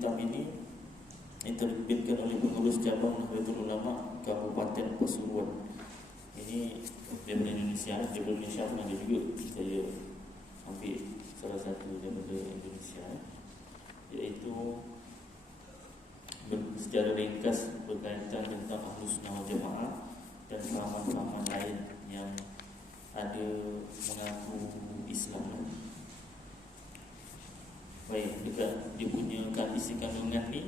kitab ini diterbitkan oleh pengurus cabang Nahdlatul Ulama Kabupaten Pasuruan. Ini daripada Indonesia, daripada Indonesia pun ada juga. Saya ambil salah satu daripada Indonesia, iaitu secara ringkas berkaitan tentang Ahlus Sunnah wal Jamaah dan fahaman-fahaman lain yang ada mengaku Islam. Baik, dekat dia punya isi kandungan ni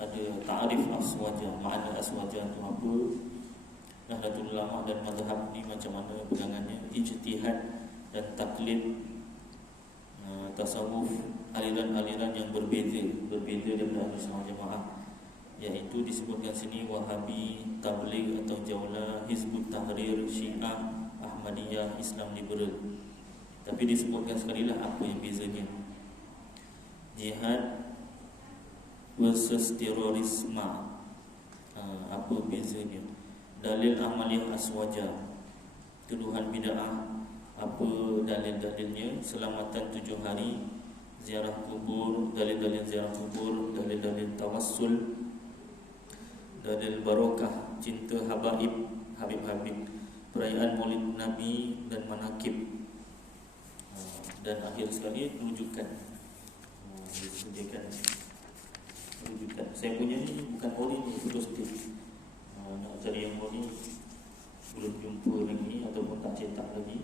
ada ta'rif aswaja, makna aswaja itu apa, Nahdlatul Ulama dan mazhab ni macam mana pegangannya, ijtihad dan taklid, tasawuf, aliran-aliran yang berbeza daripada Ahlus Sunnah wal Jamaah, iaitu disebutkan sini Wahabi, Tabligh atau Jaulah, Hizbut Tahrir, Syiah, Ahmadiyah, Islam liberal. Tapi disebutkan sekali lah apa yang bezanya. Jihad versus terorisme, apa bezanya. Dalil amaliyah aswaja, tuduhan bid'ah, apa dalil-dalilnya. Selamatan 7 hari, ziarah kubur, dalil-dalil ziarah kubur, dalil-dalil tawassul, dalil barokah, cinta habaib, habib-habib, perayaan Maulid Nabi dan manakib, dan akhir sekali rujukan. Disediakan rujukan. Saya punya ni bukan ori ni, photostat. Nak cari yang ori belum jumpa lagi ataupun tak cetak lagi.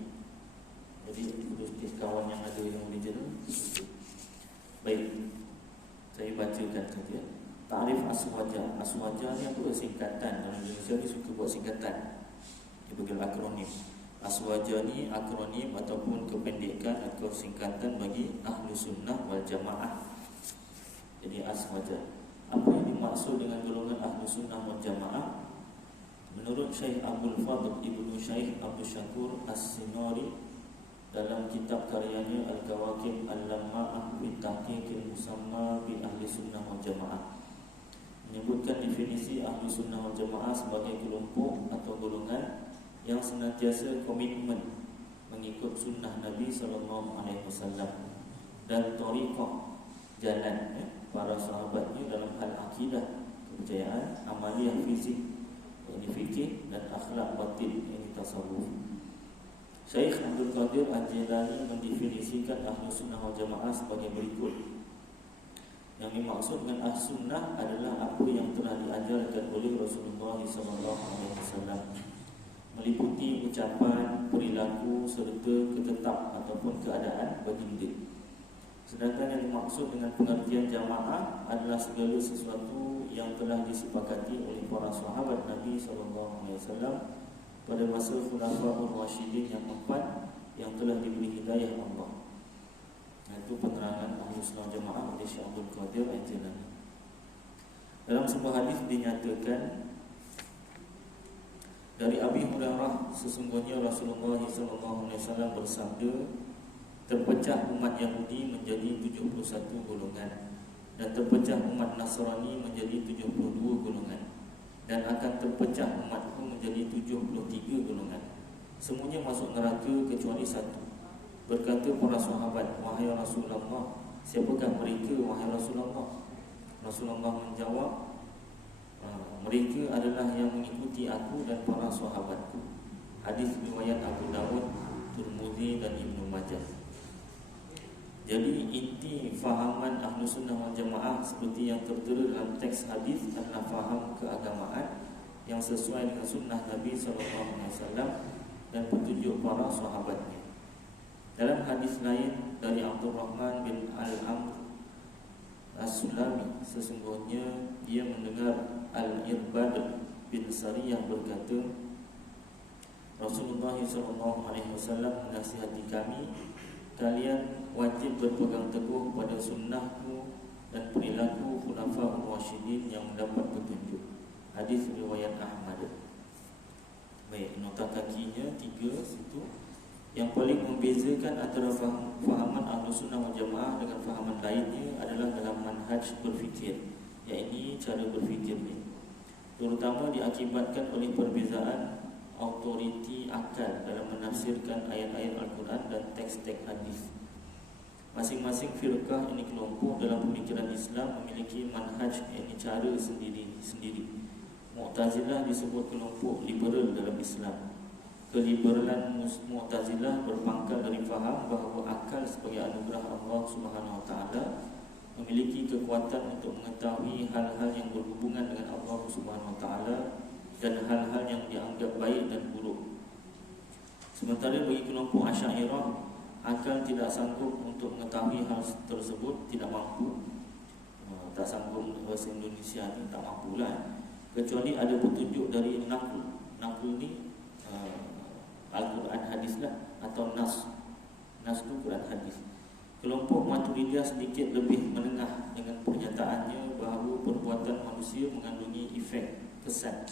Jadi photostat kawan yang ada yang original. Baik, saya bacakan saja. Ta'rif aswaja. Aswaja ni apa? Singkatan. Dalam Indonesia ni suka buat singkatan. Dia panggil akronim. Aswaja ni akronim ataupun kependekan atau singkatan bagi Ahlus Sunnah wal Jamaah. Jadi aswaja. Apa yang dimaksud dengan golongan Ahlus Sunnah wal Jamaah? Menurut Syekh Abdul Fadl Ibnu Syekh Abdul Syakur As-Sinari dalam kitab karyanya Al-Kawakib Al-Lamma'ah fi Tahqiqil Musamma bi Ahli Sunnah wal Jamaah, menyebutkan definisi Ahlus Sunnah wal Jamaah sebagai kelompok atau golongan yang senantiasa komitmen mengikut sunnah Nabi SAW dan thariqah, jalan para sahabatnya dalam hal akidah, kepercayaan, amaliyah fizik, yakni fikih, dan akhlak batin, yakni tasawuf. Syekh Abdul Qadir Al-Jilani mendefinisikan Ahlus Sunnah wal Jamaah sebagai berikut. Yang dimaksud dengan Ahlus Sunnah adalah apa yang telah diajarkan oleh Rasulullah SAW, meliputi ucapan, perilaku serta ketetap ataupun keadaan baginda. Sedangkan yang dimaksud dengan pengertian jamaah adalah segala sesuatu yang telah disepakati oleh para sahabat Nabi SAW pada masa Khulafaur Rasyidin yang 4 yang telah diberi hidayah Allah. Itu penerangan Ahlus Sunnah Jamaah oleh Syekh Abdul Qadir Al-Jilani. Dalam sebuah hadis dinyatakan dari Abi Hurairah, sesungguhnya Rasulullah SAW bersabda, terpecah umat Yahudi menjadi 71 golongan dan terpecah umat Nasrani menjadi 72 golongan, dan akan terpecah umatku menjadi 73 golongan. Semuanya masuk neraka kecuali satu. Berkata para sahabat, wahai Rasulullah, siapakah mereka wahai Rasulullah? Rasulullah menjawab, mereka adalah yang mengikuti aku dan para sahabatku. Hadis riwayat Abu Dawud, Tirmizi dan Ibnu Majah. Jadi inti fahaman Ahlus Sunnah wal Jamaah seperti yang tertera dalam teks hadis adalah faham keagamaan yang sesuai dengan sunnah Nabi SAW dan petunjuk para sahabatnya. Dalam hadis lain dari Abdul Rahman bin Al-Amr As-Sulami, sesungguhnya dia mendengar Al-Irbad bin Sariyah berkata, Rasulullah SAW menasihati kami, kalian wajib berpegang teguh pada sunnahku dan perilaku Khulafaur Rasyidin yang mendapat petunjuk. Hadis riwayat Ahmad. Baik, nota kakinya 3 situ. Yang paling membezakan antara fahaman Ahlus Sunnah wal Jamaah dengan fahaman lainnya adalah dalam manhaj berfikir, yakni cara berfikirnya, terutama diakibatkan oleh perbezaan autoriti akal dalam menafsirkan ayat-ayat Al-Quran dan teks-teks hadis. Masing-masing firqah, ini kelompok dalam pemikiran Islam, memiliki manhaj, ini cara sendiri-sendiri. Mu'tazilah disebut kelompok liberal dalam Islam. Keliberalan Mu'tazilah berpangkal dari faham bahawa akal sebagai anugerah Allah Subhanahu Wa Taala memiliki kekuatan untuk mengetahui hal-hal yang berhubungan dengan Allah Subhanahu Wa Taala dan hal-hal yang dianggap baik dan buruk. Sementara bagi kelompok Asy'ariyah, akal tidak sanggup untuk mengetahui hal tersebut, tidak mampu. Tak sanggup, bahasa Indonesia ni tak mampulah, kecuali ada petunjuk dari naql. Naql ni Al-Quran hadis lah, atau nas. Nas tu Quran hadis. Kelompok Maturidiyah sedikit lebih menengah dengan pernyataannya bahawa perbuatan manusia mengandungi efek kesan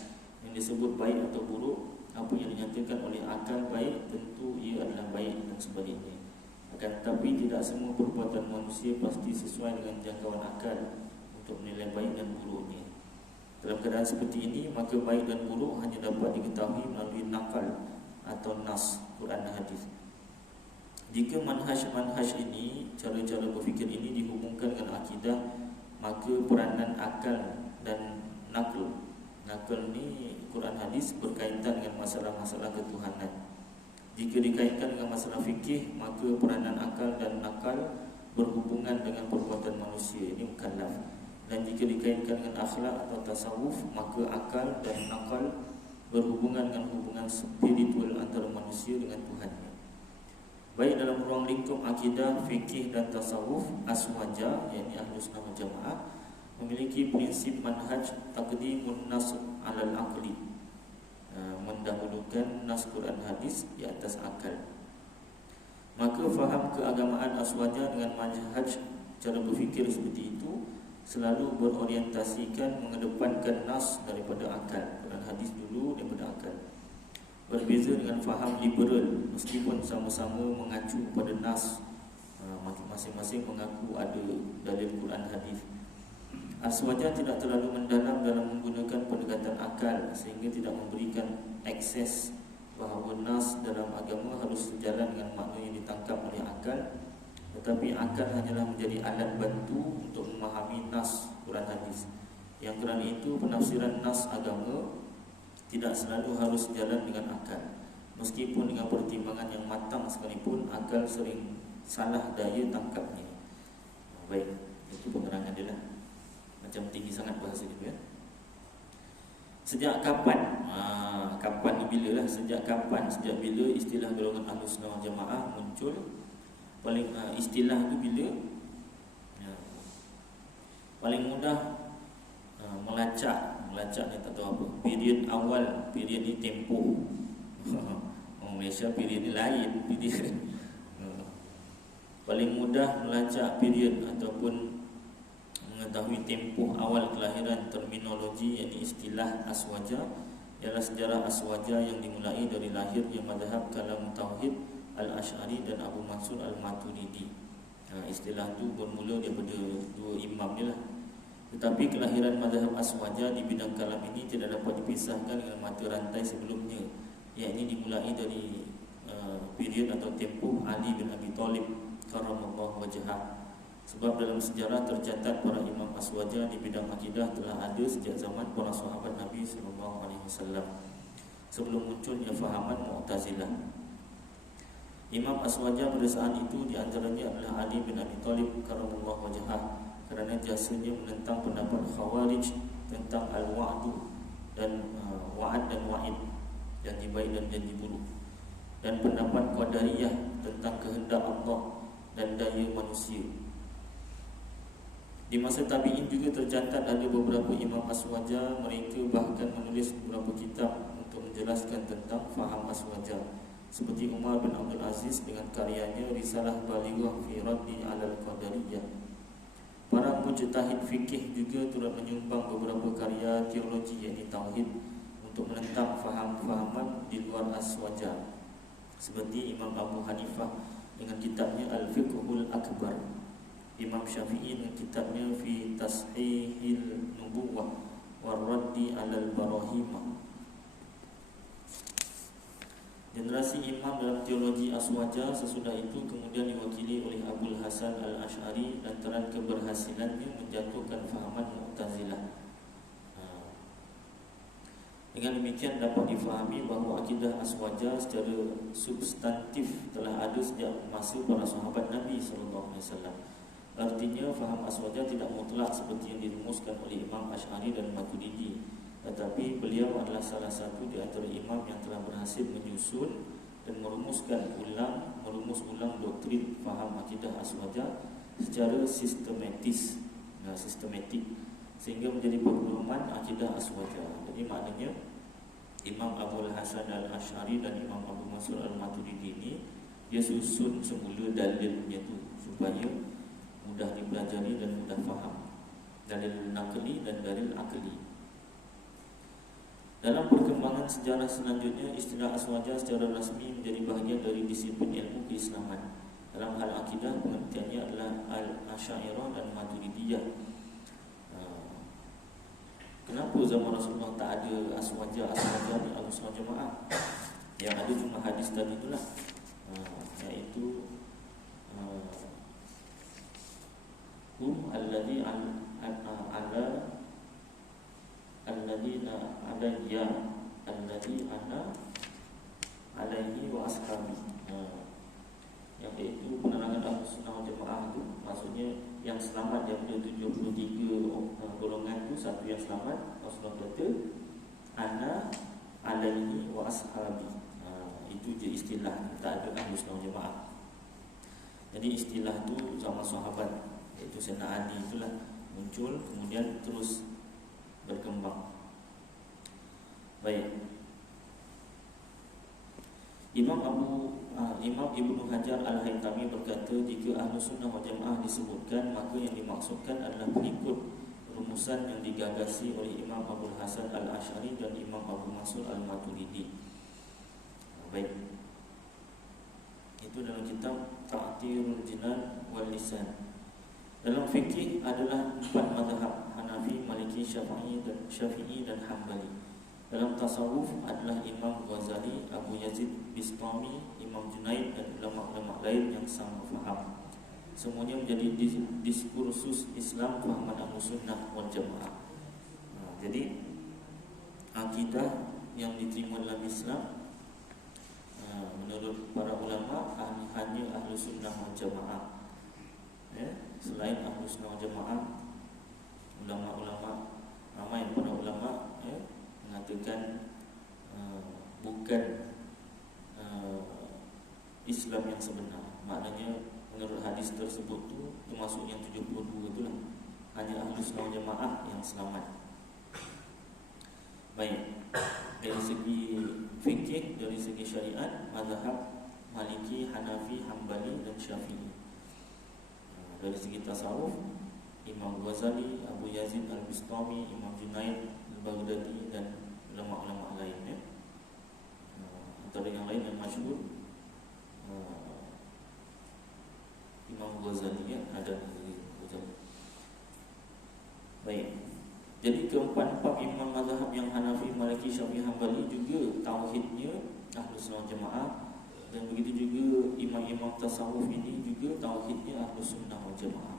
yang disebut baik atau buruk. Apa yang dinyatakan oleh akal baik, tentu ia adalah baik dan sebaliknya. Akan tetapi tidak semua perbuatan manusia pasti sesuai dengan jangkauan akal untuk menilai baik dan buruknya. Dalam keadaan seperti ini, maka baik dan buruk hanya dapat diketahui melalui nakal atau nas, Quran dan hadis. Jika manhaj ini, cara-cara berfikir ini dihubungkan dengan akidah, maka peranan akal dan nakal ni Quran hadis berkaitan dengan masalah-masalah ketuhanan. Jika dikaitkan dengan masalah fikih, maka peranan akal dan nakal berhubungan dengan perbuatan manusia, ini mukallaf. Dan jika dikaitkan dengan akhlak atau tasawuf, maka akal dan nakal berhubungan dengan hubungan spiritual antara manusia dengan Tuhannya. Baik dalam ruang lingkup akidah, fikih dan tasawuf, Aswaja, yakni Ahlus Sunnah wal Jamaah, memiliki prinsip manhaj taqdimun nas 'alal aqli, mendahulukan nas Quran hadis di atas akal. Maka faham keagamaan Aswaja dengan manhaj cara berfikir seperti itu selalu berorientasikan mengedepankan nas daripada akal. Quran hadis dulu daripada akal. Berbeza dengan faham liberal, meskipun sama-sama mengacu pada nas, masing-masing mengaku ada dalil Quran hadis. Aswaja tidak terlalu mendalam dalam menggunakan pendekatan akal, sehingga tidak memberikan akses bahawa nas dalam agama harus sejalan dengan makna yang ditangkap oleh akal. Tetapi akal hanyalah menjadi alat bantu untuk memahami nas Quran hadis. Yang kerana itu penafsiran nas agama tidak selalu harus sejalan dengan akal. Meskipun dengan pertimbangan yang matang sekalipun, akal sering salah daya tangkapnya. Baik, itu penerangan dia lah. Macam tinggi sangat bahasa dia, ya. Sejak kapan? Kapan ni bila lah? Sejak kapan? Sejak bila istilah golongan Ahlus Sunnah wal Jamaah muncul? Paling istilah tu bila? Paling mudah melacak ni tak tahu apa. Period awal, period ni tempoh. Orang Malaysia period ni lain. Paling mudah melacak period ataupun mengetahui tempoh awal kelahiran terminologi, yakni istilah Aswaja, ialah sejarah Aswaja yang dimulai dari lahirnya mazhab kalam tauhid Al-Asy'ari dan Abu Mansur Al-Maturidi. Istilah itu bermula daripada dua imam ni lah. Tetapi kelahiran mazhab Aswaja di bidang kalam ini tidak dapat dipisahkan dengan mata rantai sebelumnya, yakni dimulai dari period atau tempoh Ali bin Abi Thalib karramallahu wajhah. Sebab dalam sejarah tercatat para imam Aswaja di bidang akidah telah ada sejak zaman para sahabat Nabi SAW, sebelum munculnya fahaman Mu'tazilah. Imam Aswaja pada saat itu di antaranya adalah Ali bin Abi Thalib karramallahu wajhah, kerana jasanya menentang pendapat Khawarij tentang al-wa'du dan wa'ad dan wa'id, janji baik dan janji buruk, dan pendapat Qadariyah tentang kehendak Allah dan daya manusia. Di masa tabi'in juga tercatat ada beberapa imam Aswaja, mereka bahkan menulis beberapa kitab untuk menjelaskan tentang faham Aswaja, seperti Umar bin Abdul Aziz dengan karyanya Risalah Balighah fi Raddi 'alal Qadariyah. Para mujtahid fikih juga turut menyumbang beberapa karya teologi, yakni tauhid, untuk menentang faham-fahaman di luar Aswaja, seperti Imam Abu Hanifah dengan kitabnya Al-Fiqhul Akbar, Imam Syafi'i dengan kitabnya Fi Tashihil Nubuwah wa Raddi 'alal Barahimah. Generasi imam dalam teologi Aswaja sesudah itu kemudian diwakili oleh Abul Hasan Al-Asy'ari lantaran keberhasilannya menjatuhkan fahaman Mu'tazilah. Dengan demikian dapat difahami bahawa akidah Aswaja secara substantif telah ada sejak masa para sahabat Nabi SAW. Artinya faham Aswaja tidak mutlak seperti yang dirumuskan oleh Imam Asy'ari dan Maturidi, tetapi beliau adalah salah satu di antara imam yang telah berhasil menyusun dan merumus ulang doktrin faham akidah Aswaja secara sistematik sehingga menjadi pedoman akidah Aswaja. Jadi maknanya Imam Abul Hasan Al-Asy'ari dan Imam Abu Mansur Al-Maturidi ini dia susun semula dalilnya tu supaya mudah dipelajari dan mudah faham, dalil naqli dan dalil akli. Dalam perkembangan sejarah selanjutnya, istilah Aswaja secara rasmi menjadi bahagian dari disiplin ilmu keislaman. Dalam hal akidah, pengertiannya adalah Al-Asy'ariyah dan Maturidiyah. Kenapa zaman Rasulullah tak ada Aswaja ni, Ahlussunnah Jamaah? Yang ada cuma hadis tadi itulah, iaitu alladhi ana alaihi wa ashabi. Yang itu penerangan Ahlussunnah Jamaah itu maksudnya yang selamat daripada 73 golongan itu, satu yang selamat. Rasulullah kata ana alaihi wa ashabi. Itu je istilah, tak ada Ahlussunnah Jamaah. Jadi istilah tu zaman sahabat, iaitu Sayyidina Ali itulah muncul, kemudian terus berkembang. Baik. Imam Ibnu Hajar Al-Haytami berkata, jika Ahlussunnah wal Jamaah disebutkan, maka yang dimaksudkan adalah pengikut rumusan yang digagasi oleh Imam Abul Hasan Al-Asy'ari dan Imam Abu Mansur Al-Maturidi. Baik. Itu dalam kitab Ta'thirul Jinan wal Lisan. Dalam fikih adalah 4 mazhab: Hanafi, Maliki, Syafi'i dan Hambali. Dalam tasawuf adalah Imam Ghazali, Abu Yazid Bistami, Imam Junaid dan ulama-ulama lain yang sama faham. Semuanya menjadi diskursus Islam fahaman Ahlussunnah wal Jamaah. Jadi akidah yang diterima dalam Islam menurut para ulama hanya Ahlussunnah wal Jamaah. Selain Ahlussunnah wal Jamaah, ulama-ulama ramai para ulama mengatakan bukan Islam yang sebenar. Maknanya menurut hadis tersebut tu termasuk yang 72 itulah, hanya Ahlussunnah wal Jamaah yang selamat. Baik, dari segi fikih, dari segi syariat, mazhab Maliki, Hanafi, Hambali dan Syafi'i. Dari segi tasawuf, Imam Ghazali, Abu Yazid Al-Bistami, Imam Junaid Al-Baghdadi dan ulama-ulama lainnya. Antara yang lain yang masyhur Imam Ghazali ada di Ghazali. Baik. Jadi keempat-empat imam mazhab yang Hanafi, Maliki, Syafi'i, Hambali juga tauhidnya Ahlussunnah Jamaah, dan begitu juga imam-imam tasawuf ini juga tauhidnya Ahlussunnah wal Jamaah.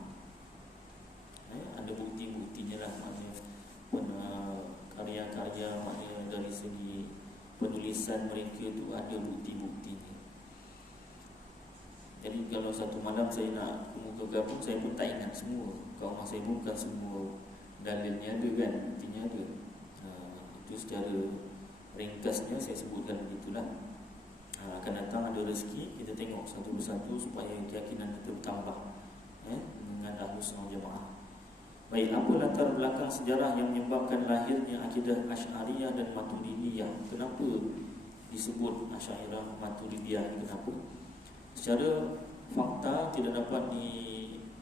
Ada bukti-buktinya lah, maknanya karya-karya, maknanya dari segi penulisan mereka itu ada bukti-buktinya. Jadi kalau satu malam saya nak muka gabung, saya pun tak ingat semua. Kalau saya bukan semua dalilnya ada kan, buktinya ada. Itu secara ringkasnya saya sebutkan begitulah. Akan datang ada rezeki, kita tengok satu persatu supaya keyakinan kita bertambah dengan Ahlussunnah Jamaah. Baik, apa latar belakang sejarah yang menyebabkan lahirnya akidah Asy'ariyah dan Maturidiyah? Kenapa disebut Asy'ariyah Maturidiyah? Kenapa? Secara fakta tidak dapat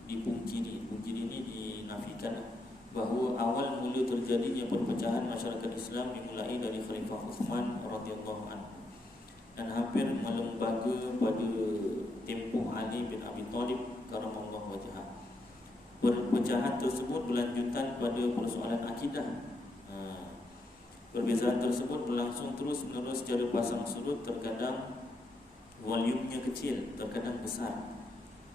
dipungkiri. Pungkiri ini dinafikan bahawa awal mula terjadinya perpecahan masyarakat Islam dimulai dari Khalifah Uthman radhiyallahu anhu dan hampir melembaga pada tempoh Ali bin Abi Thalib karamallahu wajhah. Perpecahan tersebut berlanjutan pada persoalan akidah. Perbezaan tersebut berlangsung terus menerus secara pasang surut, terkadang volumenya kecil, terkadang besar.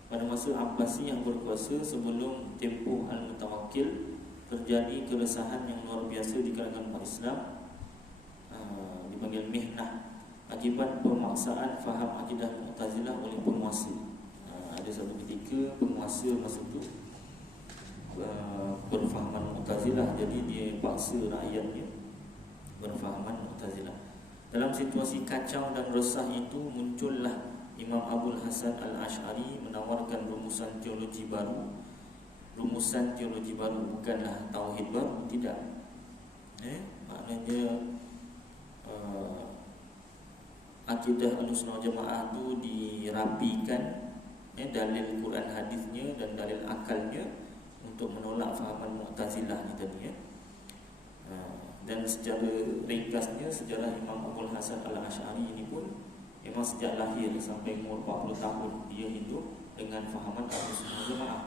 Pada masa Abbasi yang berkuasa sebelum tempoh Al-Mutawakkil, terjadi keresahan yang luar biasa di kalangan umat Islam, dipanggil mihnah, akibat pemaksaan faham akidah Mu'tazilah oleh penguasa. Ada satu ketika penguasa masa itu berfahaman Mu'tazilah, jadi dia paksa rakyatnya berfahaman Mu'tazilah. Dalam situasi kacau dan resah itu, muncullah Imam Abul Hasan Al-Ash'ari menawarkan rumusan teologi baru. Rumusan teologi baru bukanlah tauhid baru, tidak. Maknanya akidah Ahlussunnah Jamaah itu dirapikan, dalil Quran hadisnya dan dalil akalnya untuk menolak fahaman Mu'tazilah ni tadi. Dan secara ringkasnya, sejarah Imam Abul Hasan Al-Ash'ari ini pun memang sejak lahir sampai umur 40 tahun dia hidup dengan fahaman Ahlussunnah Jamaah.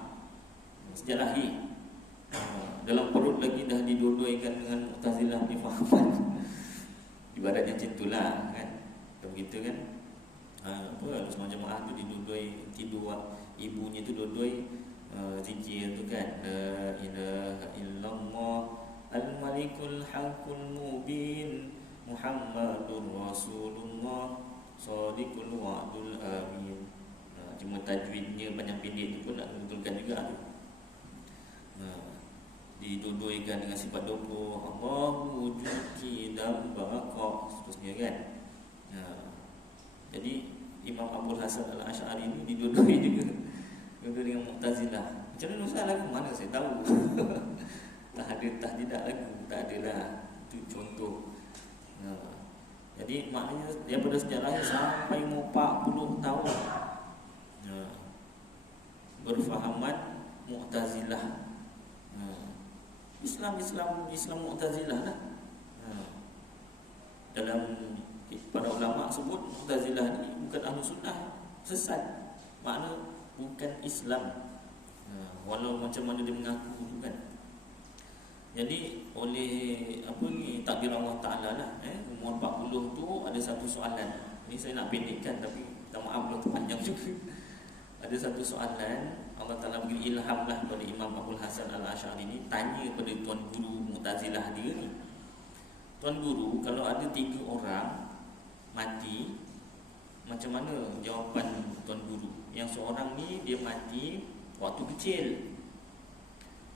Sejak lahir, dalam perut lagi dah didodoikan dengan Mu'tazilah ni fahaman. Ibaratnya macam itulah kan. Begitu kan. Ahlussunnah Jamaah tu didodoi, tidur ibunya tu dodoi zikir tu kan, la ilaha illallah al-malikul haqqul mubin Muhammadur Rasulullah shadiqul wa'dul amin. Cuma tajwidnya banyak pendek tu pun nak betulkan juga tu. Didodoikan dengan sifat 20, Allahu wujudi dan baqa, seterusnya kan. Jadi Imam Abul Hasan Al-Ash'ari ni didodoi juga dengan Mu'tazilah. Macam mana usah lagu mana saya tahu. Tak tidak lagu, tak adalah. Itu contoh. Jadi maknanya daripada sejarahnya sampai 40 tahun berfahaman Mu'tazilah. Islam Mu'tazilah lah. Dalam para ulama sebut Mu'tazilah ni bukan Ahlussunnah, sesat. Makna bukan Islam. Walau macam mana dia mengaku tu kan. Jadi oleh takdir Allah Ta'ala lah, umur 40 tu ada satu soalan. Ini saya nak pendekkan tapi minta maaf kalau panjang juga. Ada satu soalan, Allah Ta'ala beri ilham lah kepada Imam Abul Hasan Al-Ash'ari ni, tanya kepada tuan guru Mu'tazilah dia ni, tuan guru, kalau ada 3 orang mati, macam mana jawapan tuan guru? Yang seorang ni dia mati waktu kecil,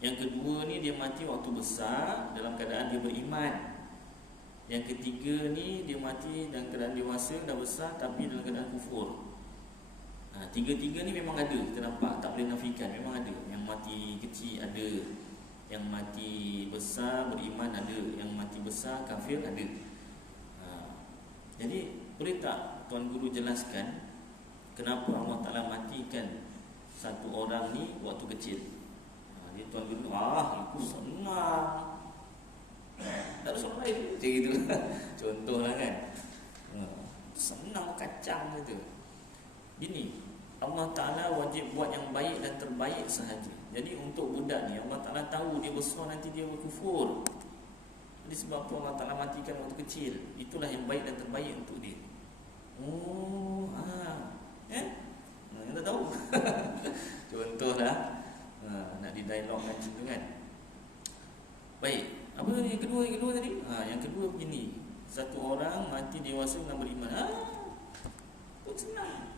yang kedua ni dia mati waktu besar dalam keadaan dia beriman, yang ketiga ni dia mati dalam keadaan dewasa dah besar tapi dalam keadaan kufur. Tiga-tiga ni memang ada, kita nampak, tak boleh nafikan, memang ada. Yang mati kecil ada, yang mati besar beriman ada, yang mati besar kafir ada. Jadi boleh tak tuan guru jelaskan kenapa Allah Ta'ala matikan satu orang ni waktu kecil? Dia tuan guru, itu senang, tak ada soal lain, macam gitu. Contohlah kan, senang kacang gitu. Gini, Allah Ta'ala wajib buat yang baik dan terbaik sahaja. Jadi untuk budak ni, Allah Ta'ala tahu dia besar nanti dia berkufur. Jadi sebab apa Allah Ta'ala matikan waktu kecil? Itulah yang baik dan terbaik untuk dia. Kita tahu. Contohlah, nak didialogkan macam tu kan. Baik, apa yang kedua tadi? Yang kedua begini, satu orang mati dewasa dan beriman. Itu senang.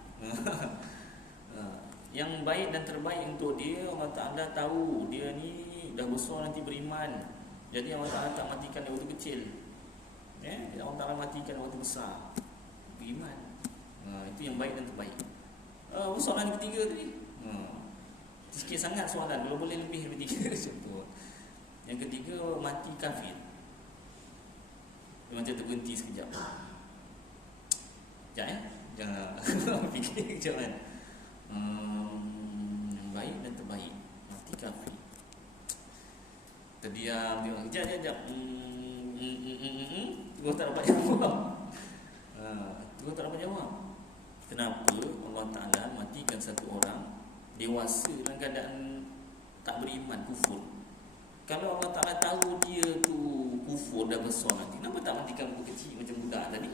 Yang baik dan terbaik untuk dia, Allah Ta'ala tahu dia ni dah besar nanti beriman. Jadi Allah Ta'ala tak matikan dia waktu kecil, Allah Ta'ala matikan waktu besar beriman. Itu yang baik dan terbaik. Soalan ketiga tadi, sikit sangat soalan, kalau boleh lebih daripada 3 contoh. Yang ketiga mati kafir. Dia macam terhenti sekejap. Jangan fikir macam mana. Yang baik dan terbaik, mati kafir. Terdiam, tengok kejap. Terus tak dapat jawab. Kenapa Allah Ta'ala matikan satu orang dewasa dalam keadaan tak beriman, kufur? Kalau Allah Ta'ala tahu dia tu kufur dah besar nanti, kenapa matikan buku kecil macam budak tadi.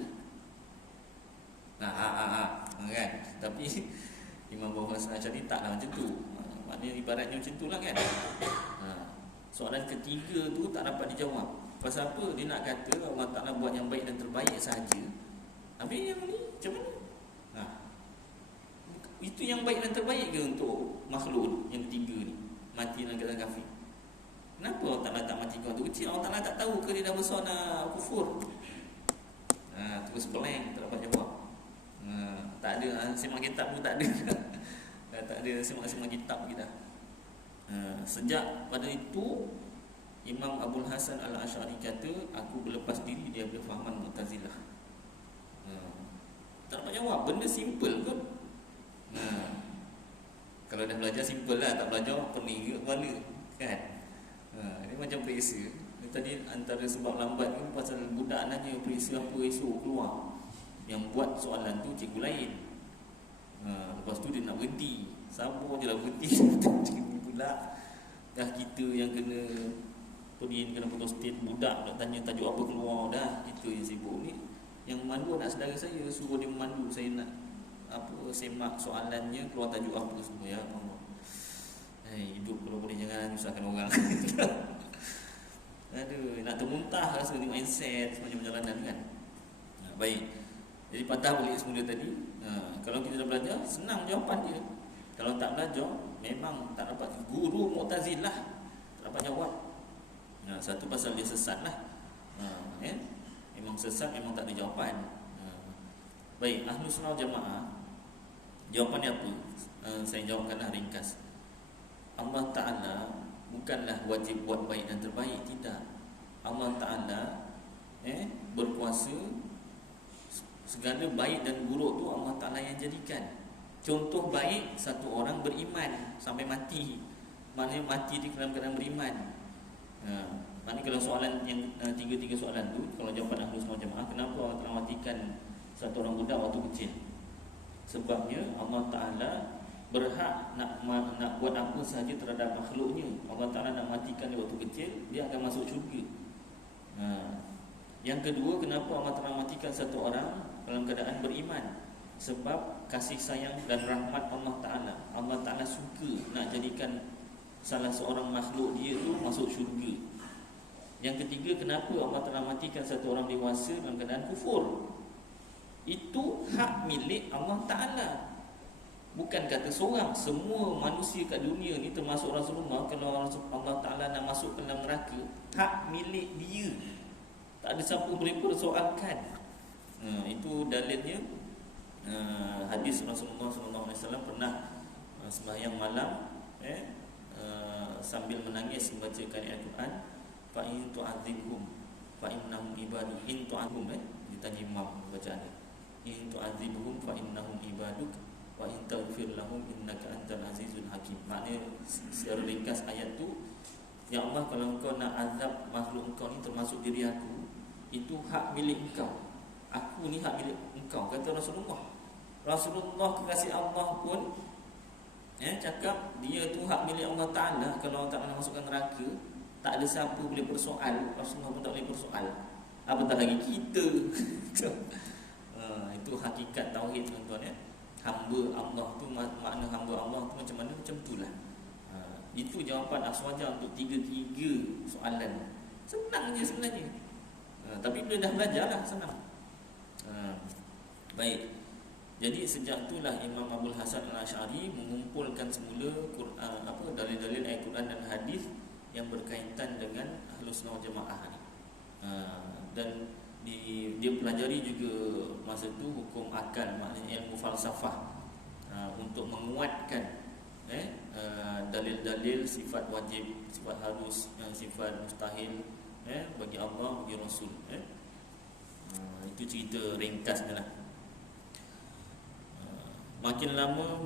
Kan. Tapi Imam Abu Hasan Asy'ari taklah macam tu. Maknanya ibaratnya macam tu lah kan. Soalan ketiga tu tak dapat dijawab. Pasal apa? Dia nak kata Allah Ta'ala buat yang baik dan terbaik sahaja. Habis yang ni macam mana? Itu yang baik dan terbaik ke untuk makhluk yang ketiga ni? Mati dalam keadaan kafir. Kenapa Allah Ta'ala tak matikan waktu kecil? Allah Ta'ala tak tahu ke dia dah besar nak kufur? Terus blank, tak dapat jawab. Tak ada, sembang kitab pun tak ada. Tak ada sembang kitab kita. Sejak pada itu Imam Abul Hasan Al-Asy'ari kata, aku berlepas diri daripada fahaman Mu'tazilah. Tak dapat jawab, benda simple kot. Kalau dah belajar simple lah, tak belajar pening ke kepala kan. Ini macam periksa. Tadi antara sebab lambat ni pasal budak nanya periksa apa esok keluar. Yang buat soalan tu cikgu lain. Lepas tu dia nak berhenti. Sabar je lah berhenti. Cikgu pula dah kita yang kena kena photostat. Budak nak tanya tajuk apa keluar dah. Kita yang sibuk ni. Yang mandu anak saudara saya, suruh dia memandu. Saya nak semak soalannya, keluar tajuk apa semua ya Allah. Hidup kalau boleh jangan nyusahkan orang. Aduh, nak termuntah rasa tengok handset sepanjang perjalanan kan. Baik. Jadi patah balik semula tadi. Kalau kita dah belajar, senang jawapan dia. Kalau tak belajar, memang tak dapat. Guru Mu'tazilah tak dapat jawab. Satu pasal dia sesat lah. Memang sesat, memang tak ada jawapan. Baik, Ahlus Sunnah Jamaah, jawapannya apa? Saya jawabkanlah ringkas. Allah Ta'ala bukanlah wajib buat baik dan terbaik, tidak. Allah Ta'ala berkuasa. Segala baik dan buruk tu Allah Ta'ala yang jadikan. Contoh baik, satu orang beriman sampai mati. Maknanya mati di dalam keadaan beriman. Maknanya kalau soalan yang tiga soalan tu, kalau jawapan Ahlus Sunnah Jamaah, kenapa Allah telah matikan satu orang budak waktu kecil? Sebabnya Allah Ta'ala berhak nak buat apa sahaja terhadap makhluknya. Allah Ta'ala nak matikan dia waktu kecil, dia akan masuk syurga. Yang kedua, kenapa Allah Ta'ala matikan satu orang dalam keadaan beriman? Sebab kasih sayang dan rahmat Allah Ta'ala. Allah Ta'ala suka nak jadikan salah seorang makhluk dia tu masuk syurga. Yang ketiga, kenapa Allah Ta'ala matikan satu orang dewasa dalam keadaan kufur? Itu hak milik Allah Ta'ala. Bukan kata seorang. Semua manusia kat dunia ni termasuk Rasulullah, kalau Allah Ta'ala nak masuk ke dalam neraka, hak milik dia. Tak ada siapa boleh persoalkan. Itu dalilnya hadis Rasulullah SAW pernah sembahyang malam sambil menangis membacakan ayat Quran, fa in tu'adzibhum fa innahum ibaduk. In tu'adzibhum ditanya imam bacaannya, in tu'adzibhum fa innahum ibaduk wa in taghfir lahum innaka antal azizul hakim. Maknanya secara ringkas ayat tu, ya Allah, kalau engkau nak azab makhluk engkau ni termasuk diri aku, itu hak milik engkau. Aku ni hak milik engkau, kata Rasulullah. Rasulullah kekasih Allah pun cakap dia tu hak milik Allah Ta'ala. Kalau Allah Ta'ala masukkan neraka, tak ada siapa boleh persoal. Rasulullah pun tak boleh persoal, apatah lagi kita. Itu hakikat tauhid, tuan-tuan ya. Hamba Allah tu, makna hamba Allah tu macam mana? Macam itulah. Itu jawapan Aswaja untuk tiga-tiga soalan. Senang je sebenarnya. Tapi bila dah belajar lah senang. Baik. Jadi sejak itulah Imam Abul Hasan Al-Asy'ari mengumpulkan semula dalil-dalil ayat Quran dan hadis yang berkaitan dengan Ahlus Sunnah Jamaah ni. Dan dia pelajari juga masa tu hukum akal, maknanya ilmu falsafah, untuk menguatkan dalil-dalil sifat wajib, sifat harus, sifat mustahil bagi Allah, bagi Rasul. Itu cerita ringkasnya lah. Makin lama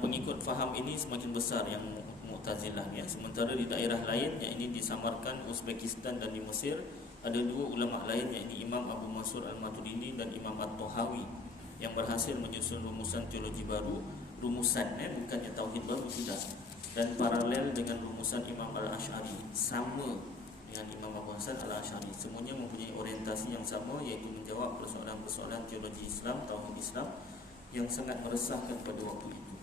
pengikut faham ini semakin besar yang Mu'tazilah ya. Sementara di daerah lain, yang ini disamarkan Uzbekistan dan di Mesir, ada dua ulama lain, yakni Imam Abu Mansur Al-Maturidi dan Imam At-Tahawi, yang berhasil menyusun rumusan teologi baru. Rumusan bukannya tauhid baru, tidak. Dan paralel dengan rumusan Imam Al-Asy'ari, sama dengan Imam Abu Hasan Al-Asy'ari. Semuanya mempunyai orientasi yang sama, iaitu menjawab persoalan-persoalan teologi Islam, tauhid Islam yang sangat meresahkan pada waktu itu.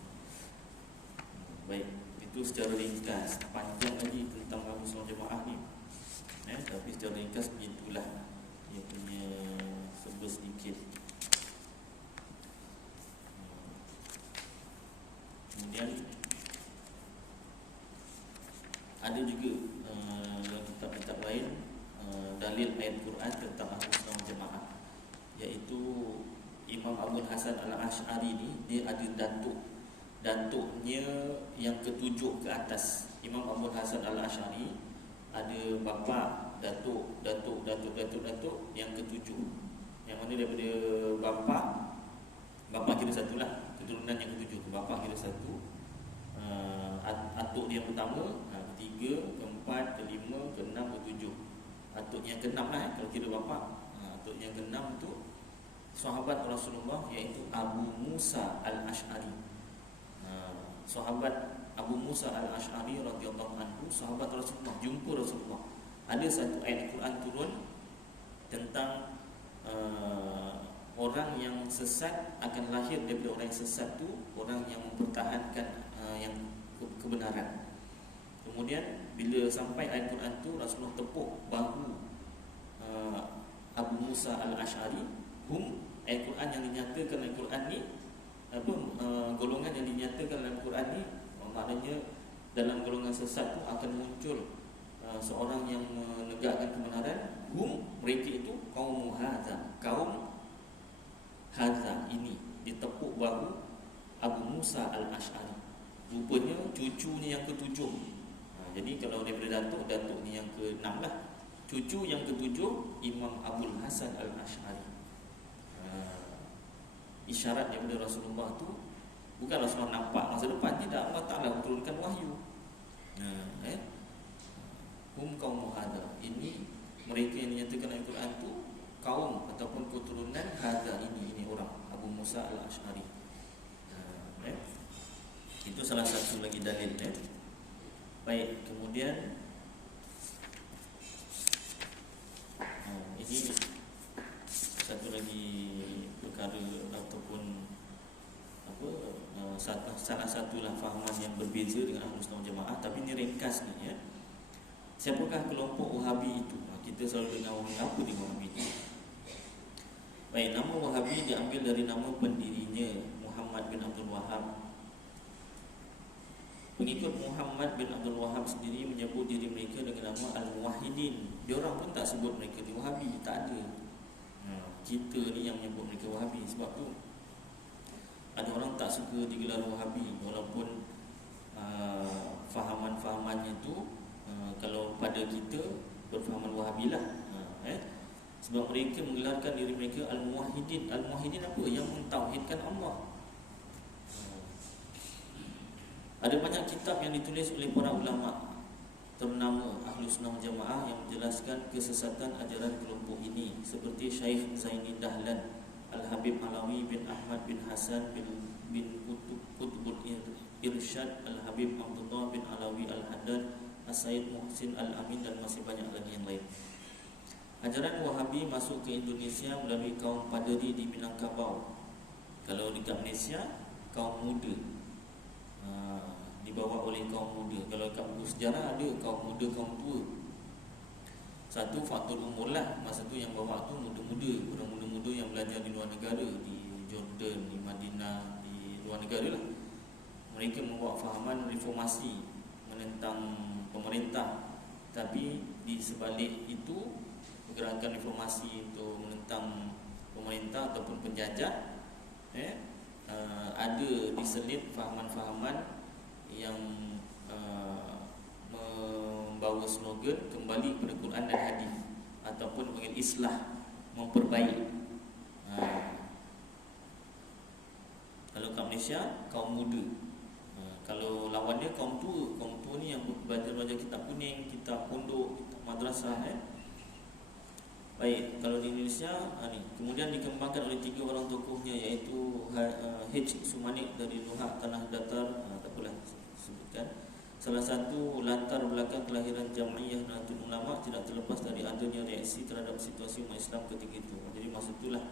Baik, itu secara ringkas. Panjang lagi tentang Ahlus Sunnah Jamaah ni. Tapi secara ringkas begitulah dia punya serba sedikit. Kemudian ada juga kitab-kitab lain dalil ayat Quran tentang Ahlus Sunnah Jamaah, iaitu Imam Abu Hasan Al-Asy'ari ni dia ada datuknya yang ketujuh ke atas. Imam Abu Hasan Al-Asy'ari ada bapa, datuk yang ketujuh. Yang mana daripada bapa kira satulah, keturunan yang ketujuh. Bapa kira satu, atuk dia yang pertama, ketiga, keempat, kelima, keenam, ketujuh. Atuk yang keenam lah kalau kira bapa. Atuk yang keenam tu sahabat Rasulullah, iaitu Abu Musa Al-Asy'ari. Sahabat Abu Musa Al-Asy'ari radhiyallahu anhu, sahabat Rasulullah, jumpa Rasulullah. Ada satu ayat Quran turun tentang orang yang sesat akan lahir daripada orang yang sesat tu, orang yang mempertahankan yang kebenaran. Kemudian bila sampai ayat Quran tu, Rasulullah tepuk bahu Abu Musa Al-Asy'ari. Ayat Quran yang dinyatakan dalam Quran ni, golongan yang dinyatakan dalam Quran ni, maknanya dalam golongan sesat tu akan muncul seorang yang menegakkan kebenaran. Mereka itu kaum hadza, ini ditepuk bahu Abu Musa Al-Asy'ari. Rupanya cucunya yang ketujuh. Jadi kalau daripada datuk ni yang ke-6 lah. Cucu yang ketujuh Imam Abul Hasan Al-Asy'ari. Isyarat daripada Rasulullah tu, bukan Rasulullah nampak masa depan, tidak. Allah Ta'ala menurunkan wahyu. Kaum hadza, ini mereka yang dinyatakan dalam Quran tu kaum ataupun keturunan hadza, ini orang Abu Musa Al-Asy'ari. Itu salah satu lagi dalil. Baik, kemudian ini satu lagi perkara ataupun salah satulah fahaman yang berbeza dengan Ahlus Sunnah Jamaah, tapi ini ringkas ni ya. Siapakah kelompok Wahabi itu? Kita selalu dengar apa di Wahabi itu. Baik, nama Wahabi diambil dari nama pendirinya, Muhammad bin Abdul Wahhab. Pengikut Muhammad bin Abdul Wahhab sendiri menyebut diri mereka dengan nama Al-Muwahhidin. Diorang pun tak sebut mereka di Wahabi, tak ada. Kita ni yang menyebut mereka Wahabi. Sebab tu ada orang tak suka digelar Wahabi, walaupun fahaman-fahamannya tu kalau pada kita berfahaman Wahabi lah. Sebab mereka menggelarkan diri mereka Al-Muwahhidin. Al-Muwahhidin apa? Yang mentauhidkan Allah. Ada banyak kitab yang ditulis oleh para ulama ternama Ahlus Sunnah Jamaah yang menjelaskan kesesatan ajaran kelompok ini, seperti Syekh Zaini Dahlan, Al-Habib Alawi bin Ahmad bin Hasan bin Qutbul Irsyad, Al-Habib Abdullah bin Alawi Al-Haddad, As-Sayyid Muhsin Al-Amin, dan masih banyak lagi yang lain. Ajaran Wahabi masuk ke Indonesia melalui kaum Paderi di Minangkabau. Kalau dekat Malaysia, kaum muda, dibawa oleh kaum muda. Kalau kat buku sejarah ada kaum muda, kaum tua. Satu faktor umur lah. Masa tu yang bawa tu muda-muda, orang muda-muda yang belajar di luar negara, di Jordan, di Madinah, di luar negara lah. Mereka membawa fahaman reformasi, menentang pemerintah. Tapi di sebalik itu, gerakan reformasi untuk menentang pemerintah ataupun penjajah, ada diselit fahaman-fahaman yang membawa slogan kembali kepada Quran dan hadis, ataupun panggil islah, memperbaiki. Kalau kat Malaysia kaum muda, kalau lawan dia kaum tua. Kaum tua ni yang belajar kitab kuning, kitab pondok, kitab madrasah. Baik, kalau di Indonesia ni kemudian dikembangkan oleh 3 orang tokohnya, iaitu H. Sumanik dari Luhak Tanah Datar, tak apalah sebutkan. Salah satu latar belakang kelahiran Jam'iyah Nahdlatul Ulama tidak terlepas dari adanya reaksi terhadap situasi umat Islam ketika itu. Jadi masa itulah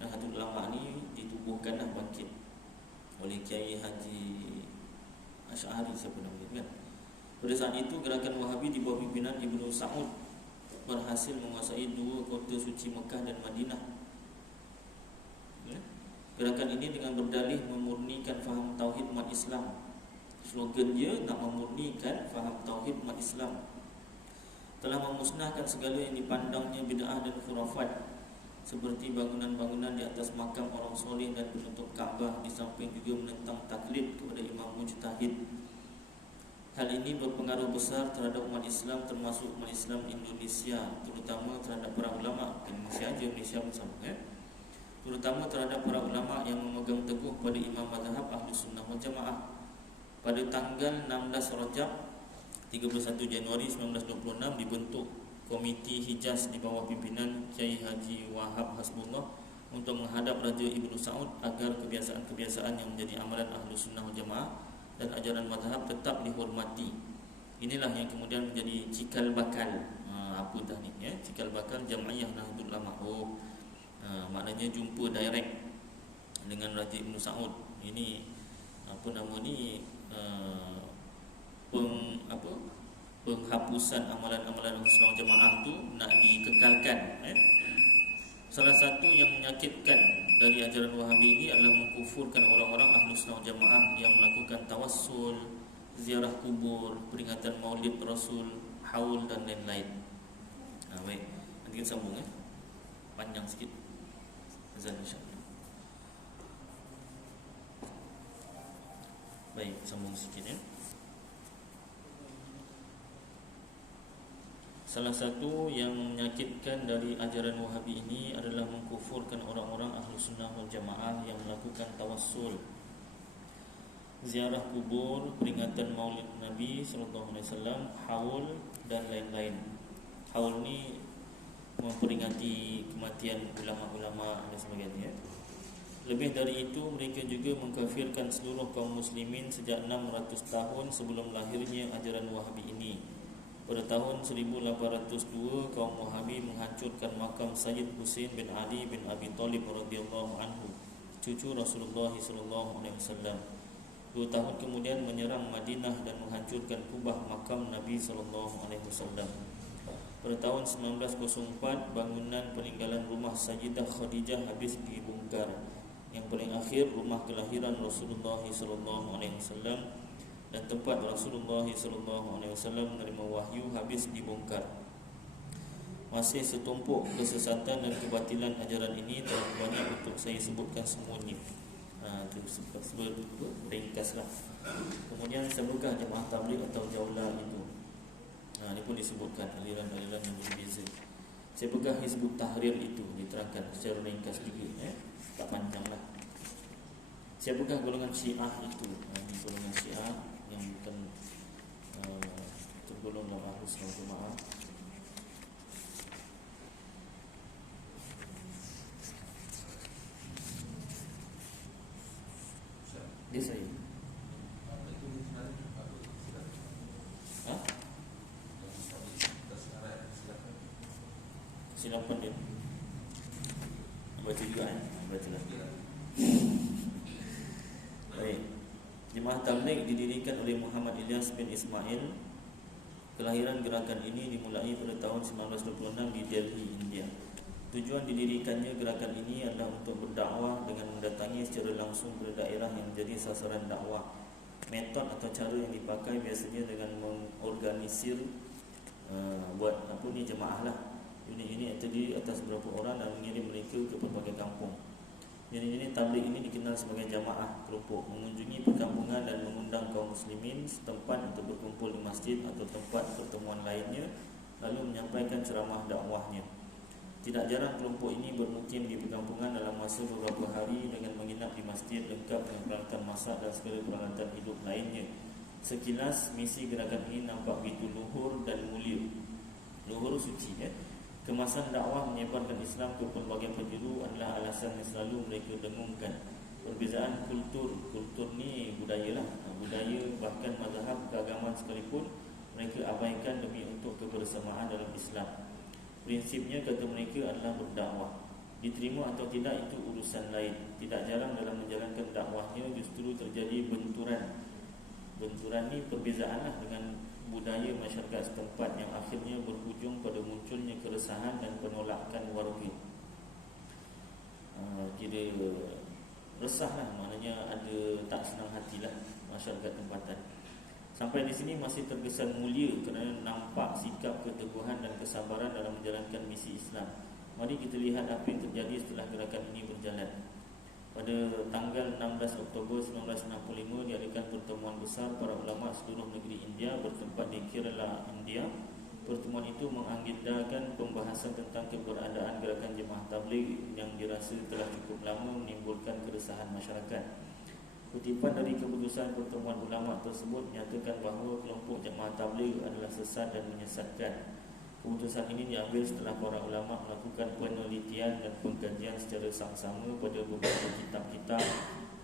Nahdlatul Ulama ni ditubuhkan dan bangkit oleh Kiai Haji Asy'ari, siapa nama dia kan. Pada saat itu gerakan Wahabi di bawah pimpinan Ibnu Saud berhasil menguasai dua kota suci Mekah dan Madinah. Gerakan ini dengan berdalih memurnikan faham tauhid umat Islam. Slogan dia nak memurnikan faham tauhid umat Islam. Telah memusnahkan segala yang dipandangnya bid'ah dan khurafat, seperti bangunan-bangunan di atas makam orang soleh dan penutup Kaabah, di samping juga menentang taklid kepada imam mujtahid. Hal ini berpengaruh besar terhadap umat Islam, termasuk umat Islam Indonesia, terutama terhadap para ulama. Indonesia aja, Malaysia pun sama terutama terhadap para ulama yang memegang teguh pada imam mazhab Ahlus Sunnah wal Jamaah. Pada tanggal 16 Rajab 31 Januari 1926 dibentuk Komiti Hijaz di bawah pimpinan Kiai Haji Wahab Hasbullah untuk menghadap Raja Ibnu Saud agar kebiasaan-kebiasaan yang menjadi amalan Ahlus Sunnah wal Jamaah dan ajaran mazhab tetap dihormati. Inilah yang kemudian menjadi cikal bakal apa dah ni ya, cikal bakal Jam'iyah Nahdlatul Ulama. Maknanya jumpa direct dengan Raja Ibnu Saud. Ini apa nama ni, penghapusan amalan-amalan Ahlus Sunnah wal Jamaah tu nak dikekalkan. Salah satu yang menyakitkan dari ajaran Wahabi ini adalah mengkufurkan orang-orang Ahlus Sunnah wal Jamaah yang melakukan tawassul, ziarah kubur, peringatan Maulid Rasul, haul dan lain-lain. Baik, nanti kita sambung panjang sikit azan insya-Allah. Baik, sambung sikit ya. Salah satu yang menyakitkan dari ajaran Wahabi ini adalah mengkufurkan orang-orang Ahlus Sunnah wal Jamaah yang melakukan tawassul, ziarah kubur, peringatan Maulid Nabi sallallahu alaihi wasallam, haul dan lain-lain. Haul ni memperingati kematian ulama-ulama dan sebagainya. Lebih dari itu, mereka juga mengkafirkan seluruh kaum muslimin sejak 600 tahun sebelum lahirnya ajaran Wahabi ini. Pada tahun 1802, kaum Wahabi menghancurkan makam Sayyid Husain bin Ali bin Abi Thalib radhiyallahu anhu, cucu Rasulullah sallallahu alaihi wasallam. 2 tahun kemudian menyerang Madinah dan menghancurkan kubah makam Nabi sallallahu alaihi wasallam. Pada tahun 1904, bangunan peninggalan rumah Sayyidah Khadijah habis dibongkar. Yang paling akhir, rumah kelahiran Rasulullah sallallahu alaihi wasallam dan tempat Rasulullah sallallahu alaihi wasallam menerima wahyu habis dibongkar. Masih setumpuk kesesatan dan kebatilan ajaran ini, terlalu banyak untuk saya sebutkan semuanya. Itu sebut ringkaslah. Kemudian sebutkan jemaah tabligh atau jaulah itu. Ini pun disebutkan aliran-aliran yang berbeza. Saya pegang Hizbut Tahrir itu diterangkan secara ringkas juga, tak panjanglah. Saya pegang golongan Syiah itu, golongan Syiah yang bukan tergolong dalam Ahlus Sunnah wal Jamaah. Dia saya. Silakan dia. Baca juga bacalah. Baik. Jemaah Tabligh didirikan oleh Muhammad Ilyas bin Ismail. Kelahiran gerakan ini dimulai pada tahun 1926 di Delhi, India. Tujuan didirikannya gerakan ini adalah untuk berdakwah dengan mendatangi secara langsung ke daerah yang menjadi sasaran dakwah. Metod atau cara yang dipakai biasanya dengan mengorganisir buat jemaah lah. Unit-unit terdiri atas beberapa orang dan mengirim mereka ke pelbagai kampung. Unit-unit tabligh ini dikenal sebagai jamaah kelompok, mengunjungi perkampungan dan mengundang kaum muslimin setempat untuk berkumpul di masjid atau tempat pertemuan lainnya, lalu menyampaikan ceramah dakwahnya. Tidak jarang kelompok ini bermukim di perkampungan dalam masa beberapa hari dengan menginap di masjid lengkap dengan peralatan masak dan segala peralatan hidup lainnya. Sekilas misi gerakan ini nampak begitu luhur dan mulia. Luhur suci Kemasan dakwah menyebarkan Islam ke pelbagai penjuru adalah alasan yang selalu mereka dengungkan. Perbezaan kultur ni budaya lah. Budaya bahkan mazhab keagamaan sekalipun mereka abaikan demi untuk kebersamaan dalam Islam. Prinsipnya kata mereka adalah berdakwah. Diterima atau tidak itu urusan lain. Tidak jarang dalam menjalankan dakwahnya justru terjadi benturan. Benturan ni perbezaan lah dengan budaya masyarakat setempat yang akhirnya berhujung pada munculnya keresahan dan penolakan warga. Kira resah lah, maknanya ada tak senang hatilah masyarakat tempatan. Sampai di sini masih terkesan mulia kerana nampak sikap keteguhan dan kesabaran dalam menjalankan misi Islam. Mari kita lihat apa yang terjadi setelah gerakan ini berjalan. Pada tanggal 16 Oktober 1965 diadakan pertemuan besar para ulama seluruh negeri India bertempat di Kerala, India. Pertemuan itu mengagendakan pembahasan tentang keberadaan gerakan Jemaah Tabligh yang dirasa telah cukup lama menimbulkan keresahan masyarakat. Kutipan dari keputusan pertemuan ulama tersebut menyatakan bahawa kelompok Jemaah Tabligh adalah sesat dan menyesatkan. Keputusan ini diambil setelah para ulama melakukan penelitian dan pengkajian secara sama-sama pada beberapa kitab-kitab,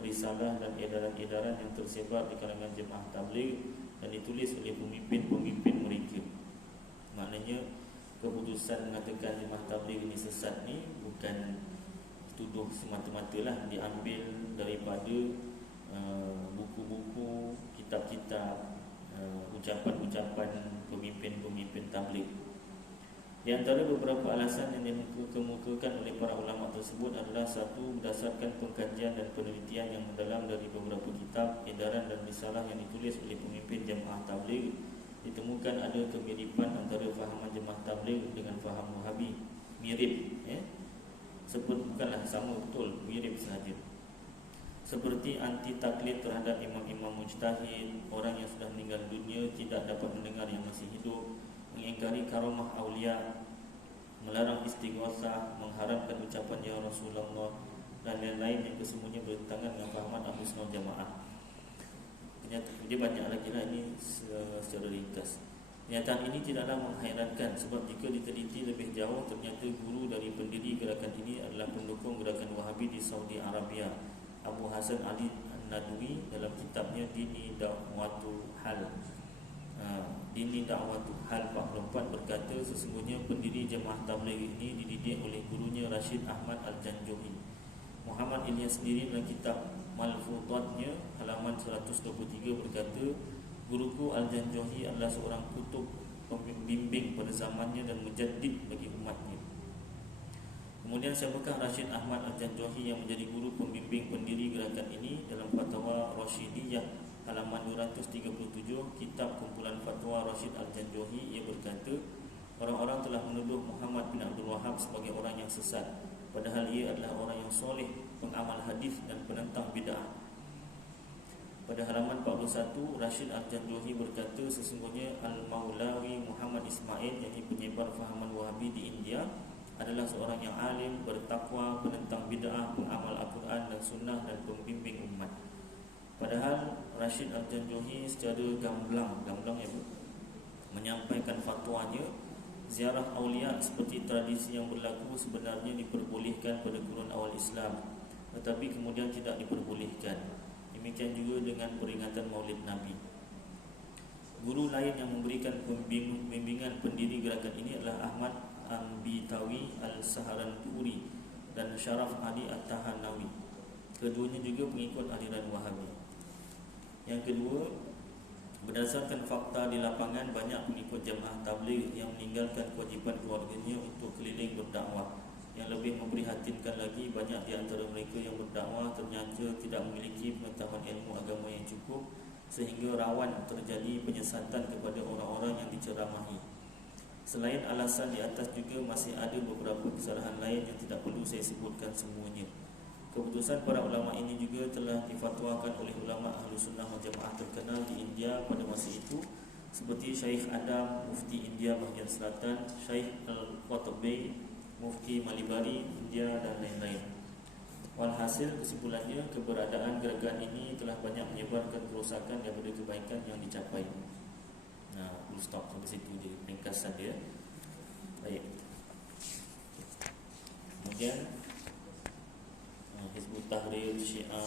risalah dan edaran-edaran yang tersebar di kalangan Jemaah Tabligh dan ditulis oleh pemimpin-pemimpin mereka. Maknanya keputusan mengatakan Jemaah Tabligh ini sesat ni bukan tuduh semata-mata lah, diambil daripada buku-buku, kitab-kitab, ucapan-ucapan pemimpin-pemimpin tabligh. Di antara beberapa alasan yang dikemukakan oleh para ulama tersebut adalah satu, berdasarkan pengkajian dan penelitian yang mendalam dari beberapa kitab, edaran dan risalah yang ditulis oleh pemimpin Jemaah Tabligh, ditemukan ada kemiripan antara fahaman Jemaah Tabligh dengan faham Wahabi. Mirip, bukanlah sama, betul, mirip sahaja. Seperti anti taklid terhadap imam-imam mujtahid, orang yang sudah meninggal dunia tidak dapat mendengar yang masih hidup, mengingkari karamah aulia, melarang istighosah, mengharamkan ucapan ya Rasulullah dan lain-lain yang kesemuanya bertentangan dengan fahaman Ahlus Sunnah Jamaah. Dia banyak lagi lah, ini secara ringkas. Kenyataan ini tidaklah menghairankan sebab jika diteliti lebih jauh, ternyata guru dari pendiri gerakan ini adalah pendukung gerakan Wahabi di Saudi Arabia, Abu Hasan Ali An-Nadwi, dalam kitabnya Dini Da'watu Hal. Dini Da'watu Hal 44 berkata, sesungguhnya pendiri Jemaah Tabligh ini dididik oleh gurunya Rashid Ahmad Al-Janjohi. Muhammad Ilyas sendiri dalam kitab Malfudatnya halaman 123 berkata, guruku Al-Janjohi adalah seorang kutub pembimbing pada zamannya dan mujaddid bagi umatnya. Kemudian siapakah Rashid Ahmad Al-Janjohi yang menjadi guru pembimbing pendiri gerakan ini? Dalam Fatwa Rasyidiyah halaman 237 kitab kumpulan Fatwa Rashid Al-Janjohi, ia berkata, orang-orang telah menuduh Muhammad bin Abdul Wahab sebagai orang yang sesat, padahal ia adalah orang yang soleh, pengamal hadis dan penentang bid'ah. Pada halaman 41, Rashid Al-Janjohi berkata, sesungguhnya Al-Maulawi Muhammad Ismail, yakni penyebar fahaman Wahabi di India, adalah seorang yang alim, bertakwa, penentang bid'ah, pengamal Al-Quran dan Sunnah dan pembimbing umat. Padahal Rashid Al-Janjohi secara gamblang menyampaikan fatwanya, ziarah aulia seperti tradisi yang berlaku sebenarnya diperbolehkan pada kurun awal Islam, tetapi kemudian tidak diperbolehkan. Demikian juga dengan peringatan Maulid Nabi. Guru lain yang memberikan bimbingan pendiri gerakan ini adalah Ahmad Ambitawi Al-Saharanpuri dan Syaraf Ali At-Tahanawi. Keduanya juga pengikut aliran Wahabi. Yang kedua, berdasarkan fakta di lapangan, banyak pengikut Jemaah Tabligh yang meninggalkan kewajipan keluarganya untuk keliling berdakwah. Yang lebih memprihatinkan lagi, banyak di antara mereka yang berdakwah ternyata tidak memiliki pengetahuan ilmu agama yang cukup, sehingga rawan terjadi penyesatan kepada orang-orang yang diceramahi. Selain alasan di atas juga masih ada beberapa kesalahan lain yang tidak perlu saya sebutkan semuanya. Keputusan para ulama ini juga telah difatwakan oleh ulama Ahlus Sunnah wal Jamaah terkenal di India pada masa itu, seperti Syekh Adam, Mufti India bahagian selatan, Syekh Al-Qatabi, Mufti Malibari India dan lain-lain. Walhasil, kesimpulannya, keberadaan gerakan ini telah banyak menyebarkan kerosakan daripada kebaikan yang dicapai. Full stop sampai situ je, ringkasan dia. Baik. Kemudian Hizbut Tahrir Syiah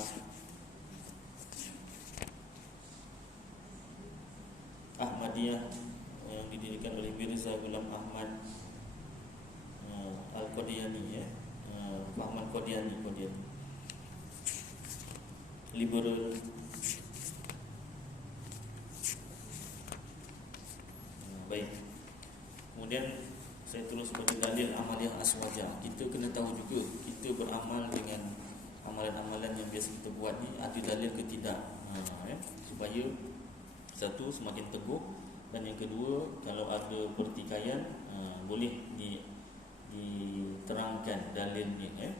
Ahmadiyah yang didirikan oleh Mirza Ghulam Ahmad Al-Qadiani, ya, Ahmad Qadiani. Liberal. Baik. Kemudian saya terus sebagai dalil amaliyah aswaja. Kita kena tahu juga kita beramal dengan amalan-amalan yang biasa kita buat ni ada dalil ke tidak, supaya satu semakin teguh, dan yang kedua kalau ada pertikaian boleh diterangkan dalilnya.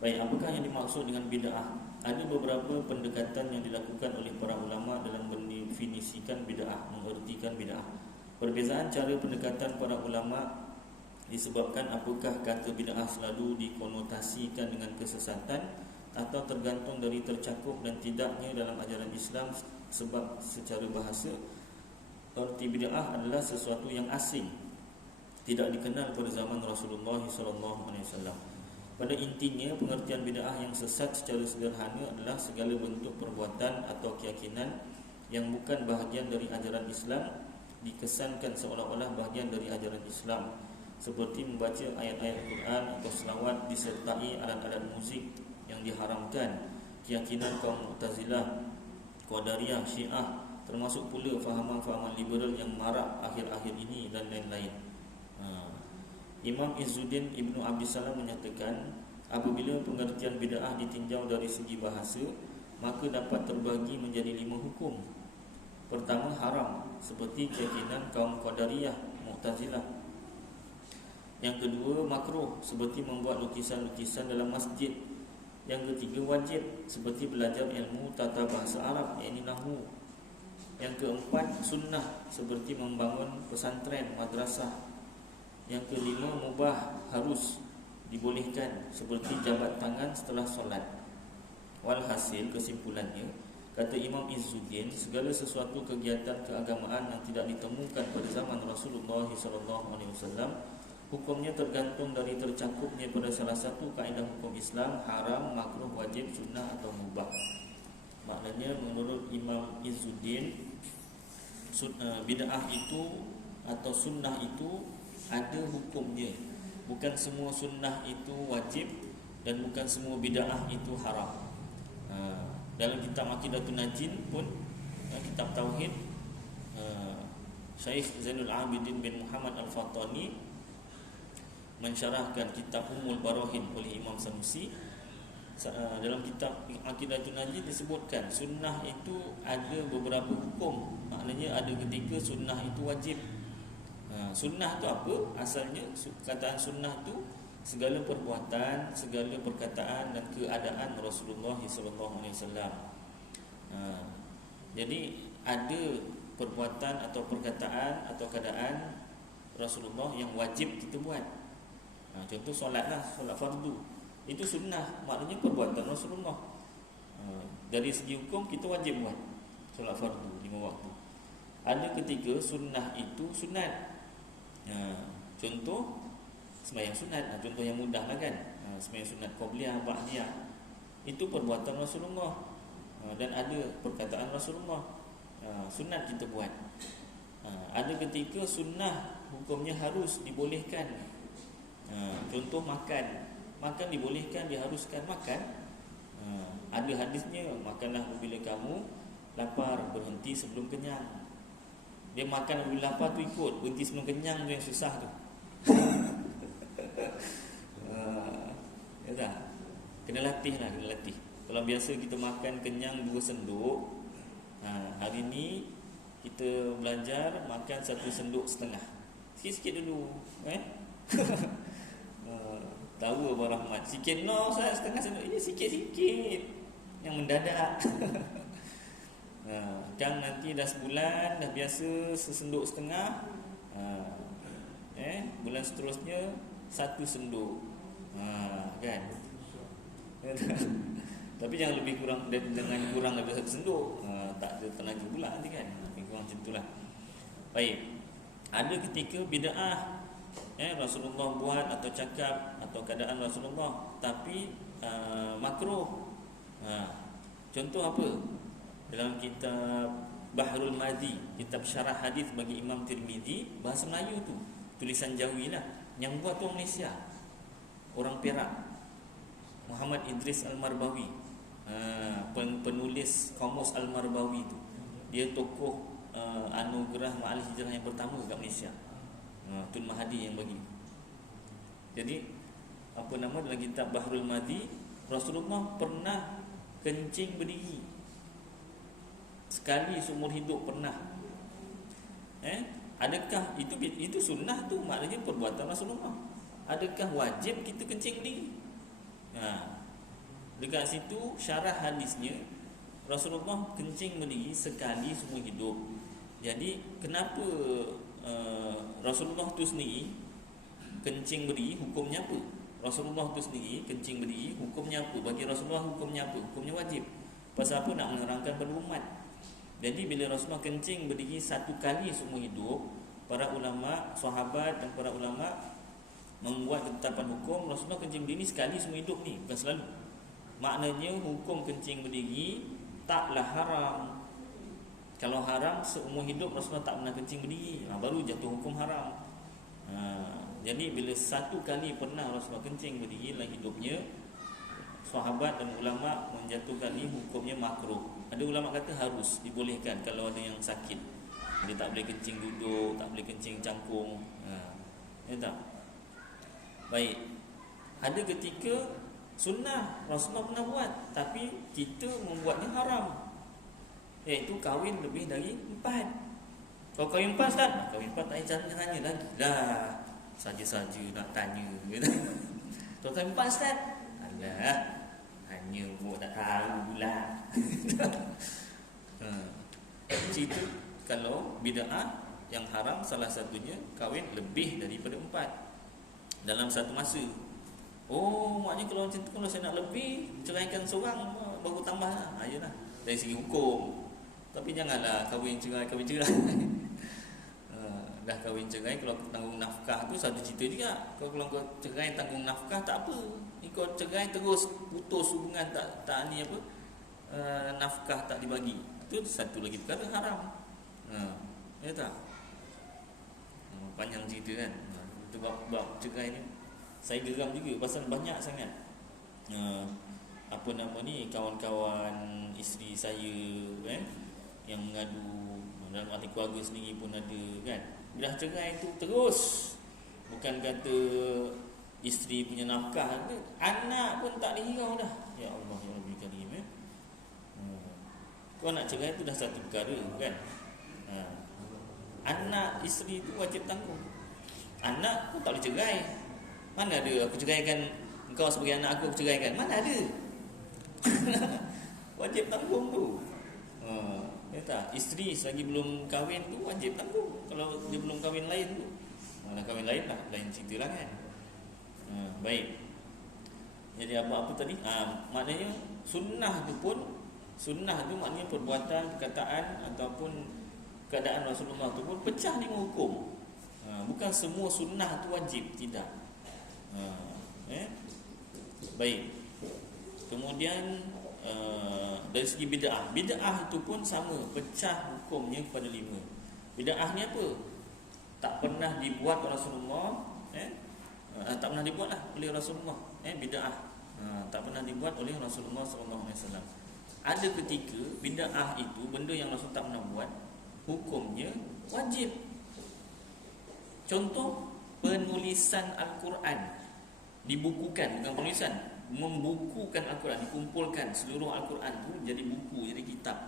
Baik, apakah yang dimaksud dengan bid'ah? Ada beberapa pendekatan yang dilakukan oleh para ulama dalam mendefinisikan bid'ah, mengertikan bid'ah. Perbezaan cara pendekatan para ulama disebabkan apakah kata bid'ah selalu dikonotasikan dengan kesesatan atau tergantung dari tercakup dan tidaknya dalam ajaran Islam. Sebab secara bahasa, arti bid'ah adalah sesuatu yang asing, tidak dikenal pada zaman Rasulullah SAW. Pada intinya, pengertian bid'ah yang sesat secara sederhana adalah segala bentuk perbuatan atau keyakinan yang bukan bahagian dari ajaran Islam dikesankan seolah-olah bahagian dari ajaran Islam, seperti membaca ayat-ayat Quran atau selawat disertai alat-alat muzik yang diharamkan. Keyakinan kaum Mu'tazilah, Qadariyah, Syiah, termasuk pula fahaman-fahaman liberal yang marak akhir-akhir ini dan lain-lain. Imam Izzuddin Ibnu Abdissalam menyatakan, apabila pengertian bid'ah ditinjau dari segi bahasa, maka dapat terbagi menjadi 5 hukum. Pertama, haram, seperti keyakinan kaum Qadariyah, Mu'tazilah. Yang kedua, makruh, seperti membuat lukisan-lukisan dalam masjid. Yang ketiga, wajib, seperti belajar ilmu tata bahasa Arab, iaitu nahwu. Yang keempat, sunnah, seperti membangun pesantren, madrasah. Yang kelima, mubah, harus, dibolehkan, seperti jabat tangan setelah solat. Walhasil, kesimpulannya, kata Imam Izzuddin, segala sesuatu kegiatan keagamaan yang tidak ditemukan pada zaman Rasulullah SAW, hukumnya tergantung dari tercakupnya pada salah satu kaedah hukum Islam: haram, makruh, wajib, sunnah atau mubah. Maknanya menurut Imam Izzuddin, bid'ah itu atau sunnah itu ada hukumnya. Bukan semua sunnah itu wajib dan bukan semua bid'ah itu haram. Dalam kitab Aqidatun Najin pun, kitab Tauhid, Syekh Zainul Abidin bin Muhammad Al-Fattani mensyarahkan kitab Ummul Barahin oleh Imam Sanusi. Dalam kitab Aqidatun Najin disebutkan sunnah itu ada beberapa hukum. Maknanya ada ketika sunnah itu wajib. Sunnah itu apa? Asalnya kataan sunnah itu segala perbuatan, segala perkataan dan keadaan Rasulullah SAW. Jadi ada perbuatan atau perkataan atau keadaan Rasulullah yang wajib kita buat. Contoh solat lah, solat fardu, itu sunnah, maknanya perbuatan Rasulullah. Dari segi hukum kita wajib buat solat fardu 5 waktu. Ada ketika sunnah itu sunat. Contoh sembahyang sunat, contoh yang mudah lah kan, sembahyang sunat qabliyah, ba'diyah, itu perbuatan Rasulullah, dan ada perkataan Rasulullah, sunat kita buat. Ada ketika sunnah hukumnya harus, dibolehkan. Contoh makan dibolehkan, diharuskan makan. Ada hadisnya, makanlah apabila kamu lapar, berhenti sebelum kenyang. Dia makan apabila lapar tu ikut, berhenti sebelum kenyang tu yang susah tu. Ya tak? Kena latih lah, kena latih. Kalau biasa kita makan kenyang 2 senduk, hari ni kita belajar makan 1 senduk setengah. Sikit-sikit dulu, tahu Abang Rahmat, sikit no, saya setengah senduk. Ini sikit-sikit yang mendadak. Kan nanti dah sebulan, dah biasa sesenduk setengah, bulan seterusnya 1 senduk, kan. Tapi jangan lebih kurang, dengan kurang daripada 1 senduk, tak ada tenaga pula nanti kan, lebih kurang macam itulah. Baik, ada ketika bid'ah Rasulullah buat atau cakap atau keadaan Rasulullah tapi makruh. Contoh apa? Dalam kitab Bahrul Madi, kitab syarah hadis bagi Imam Tirmizi, bahasa Melayu tu, tulisan Jawi lah, yang buat tu orang Malaysia, orang Perak, Muhammad Idris Al-Marbawi, penulis Kamus Al-Marbawi tu. Dia tokoh anugerah Ma'al Hijrah yang pertama kat Malaysia, Tun Mahathir yang bagi. Jadi dalam kitab Bahrul Madi, Rasulullah pernah kencing berdiri sekali seumur hidup, pernah. Adakah itu sunnah tu, maknanya perbuatan Rasulullah. Adakah wajib kita kencing berdiri? Dekat situ syarah hadisnya, Rasulullah kencing berdiri sekali seumur hidup. Jadi kenapa Rasulullah tu sendiri kencing berdiri, hukumnya apa? Rasulullah tu sendiri kencing berdiri, hukumnya apa? Bagi Rasulullah hukumnya apa? Hukumnya wajib. Pasal apa? Nak menerangkan pada umat. Jadi bila Rasulullah kencing berdiri satu kali seumur hidup, para ulama, sahabat dan para ulama membuat ketetapan hukum Rasulullah kencing berdiri sekali seumur hidup ni, bukan selalu. Maknanya hukum kencing berdiri taklah haram. Kalau haram seumur hidup Rasulullah tak pernah kencing berdiri, baru jatuh hukum haram. Jadi bila satu kali pernah Rasulullah kencing berdiri dalam hidupnya, sahabat dan ulama menjatuhkan ini hukumnya makruh. Ada ulama kata harus dibolehkan kalau ada yang sakit, dia tak boleh kencing duduk, tak boleh kencing cangkung. Ya tak? Baik. Ada ketika sunnah Rasulullah pernah buat, tapi kita membuatnya haram, iaitu kahwin lebih dari 4. Kalau kahwin 4 Ustaz, kahwin 4 tak payah tanya lagi lah, saja-saja nak tanya. Kalau kahwin 4 Ustaz, alah, hanya buat tak tahu pula. Cerita kalau bid'ah yang haram, salah satunya kahwin lebih daripada 4 dalam satu masa. Maknanya kalau macam tu, kalau saya nak lebih, ceraikan seorang baru tambah lah. Yalah, dari segi hukum. Tapi janganlah kahwin cerai. Dah kahwin cerai, kalau tanggung nafkah tu satu cerita juga. Kalau kau cerai tanggung nafkah tak apa. Kau cerai terus putus hubungan, tak ni apa, nafkah tak dibagi, itu satu lagi perkara haram. Ya tak? Panjang cerita kan. Itu bab cerai ni saya geram juga pasal banyak sangat kawan-kawan isteri saya yang mengadu. Dalam ahli keluarga sendiri pun ada kan. Bila cerai tu terus, bukan kata isteri punya nafkah, anak pun tak dihirau dah. Ya Allah, ya Rabbi Karim. Kau nak cerai tu dah satu perkara kan. Anak isteri tu wajib tanggung. Anak pun tak boleh cerai. Mana ada aku ceraikan engkau sebagai anak aku ceraikan? Mana ada. Wajib tanggung tu. Ya tak? Isteri selagi belum kahwin tu wajib tanggung. Kalau dia belum kahwin lain tu, mana kahwin lain lah, lain cerita lah kan. Baik. Jadi apa-apa tadi? Maknanya sunnah tu maknanya perbuatan, perkataan ataupun keadaan Rasulullah tu pun pecah 5 hukum. Bukan semua sunnah tu wajib, tidak. Baik. Kemudian dari segi bid'ah itu pun sama, pecah hukumnya kepada 5. Bid'ah ni apa? Tak pernah dibuat oleh Rasulullah, tak pernah dibuat lah oleh Rasulullah. Bid'ah tak pernah dibuat oleh Rasulullah SAW. Ada ketika bid'ah itu benda yang Rasul tak pernah buat, hukumnya wajib. Contoh, penulisan Al-Quran dibukukan, bukan penulisan, membukukan Al-Quran, dikumpulkan seluruh Al-Quran tu jadi buku, jadi kitab.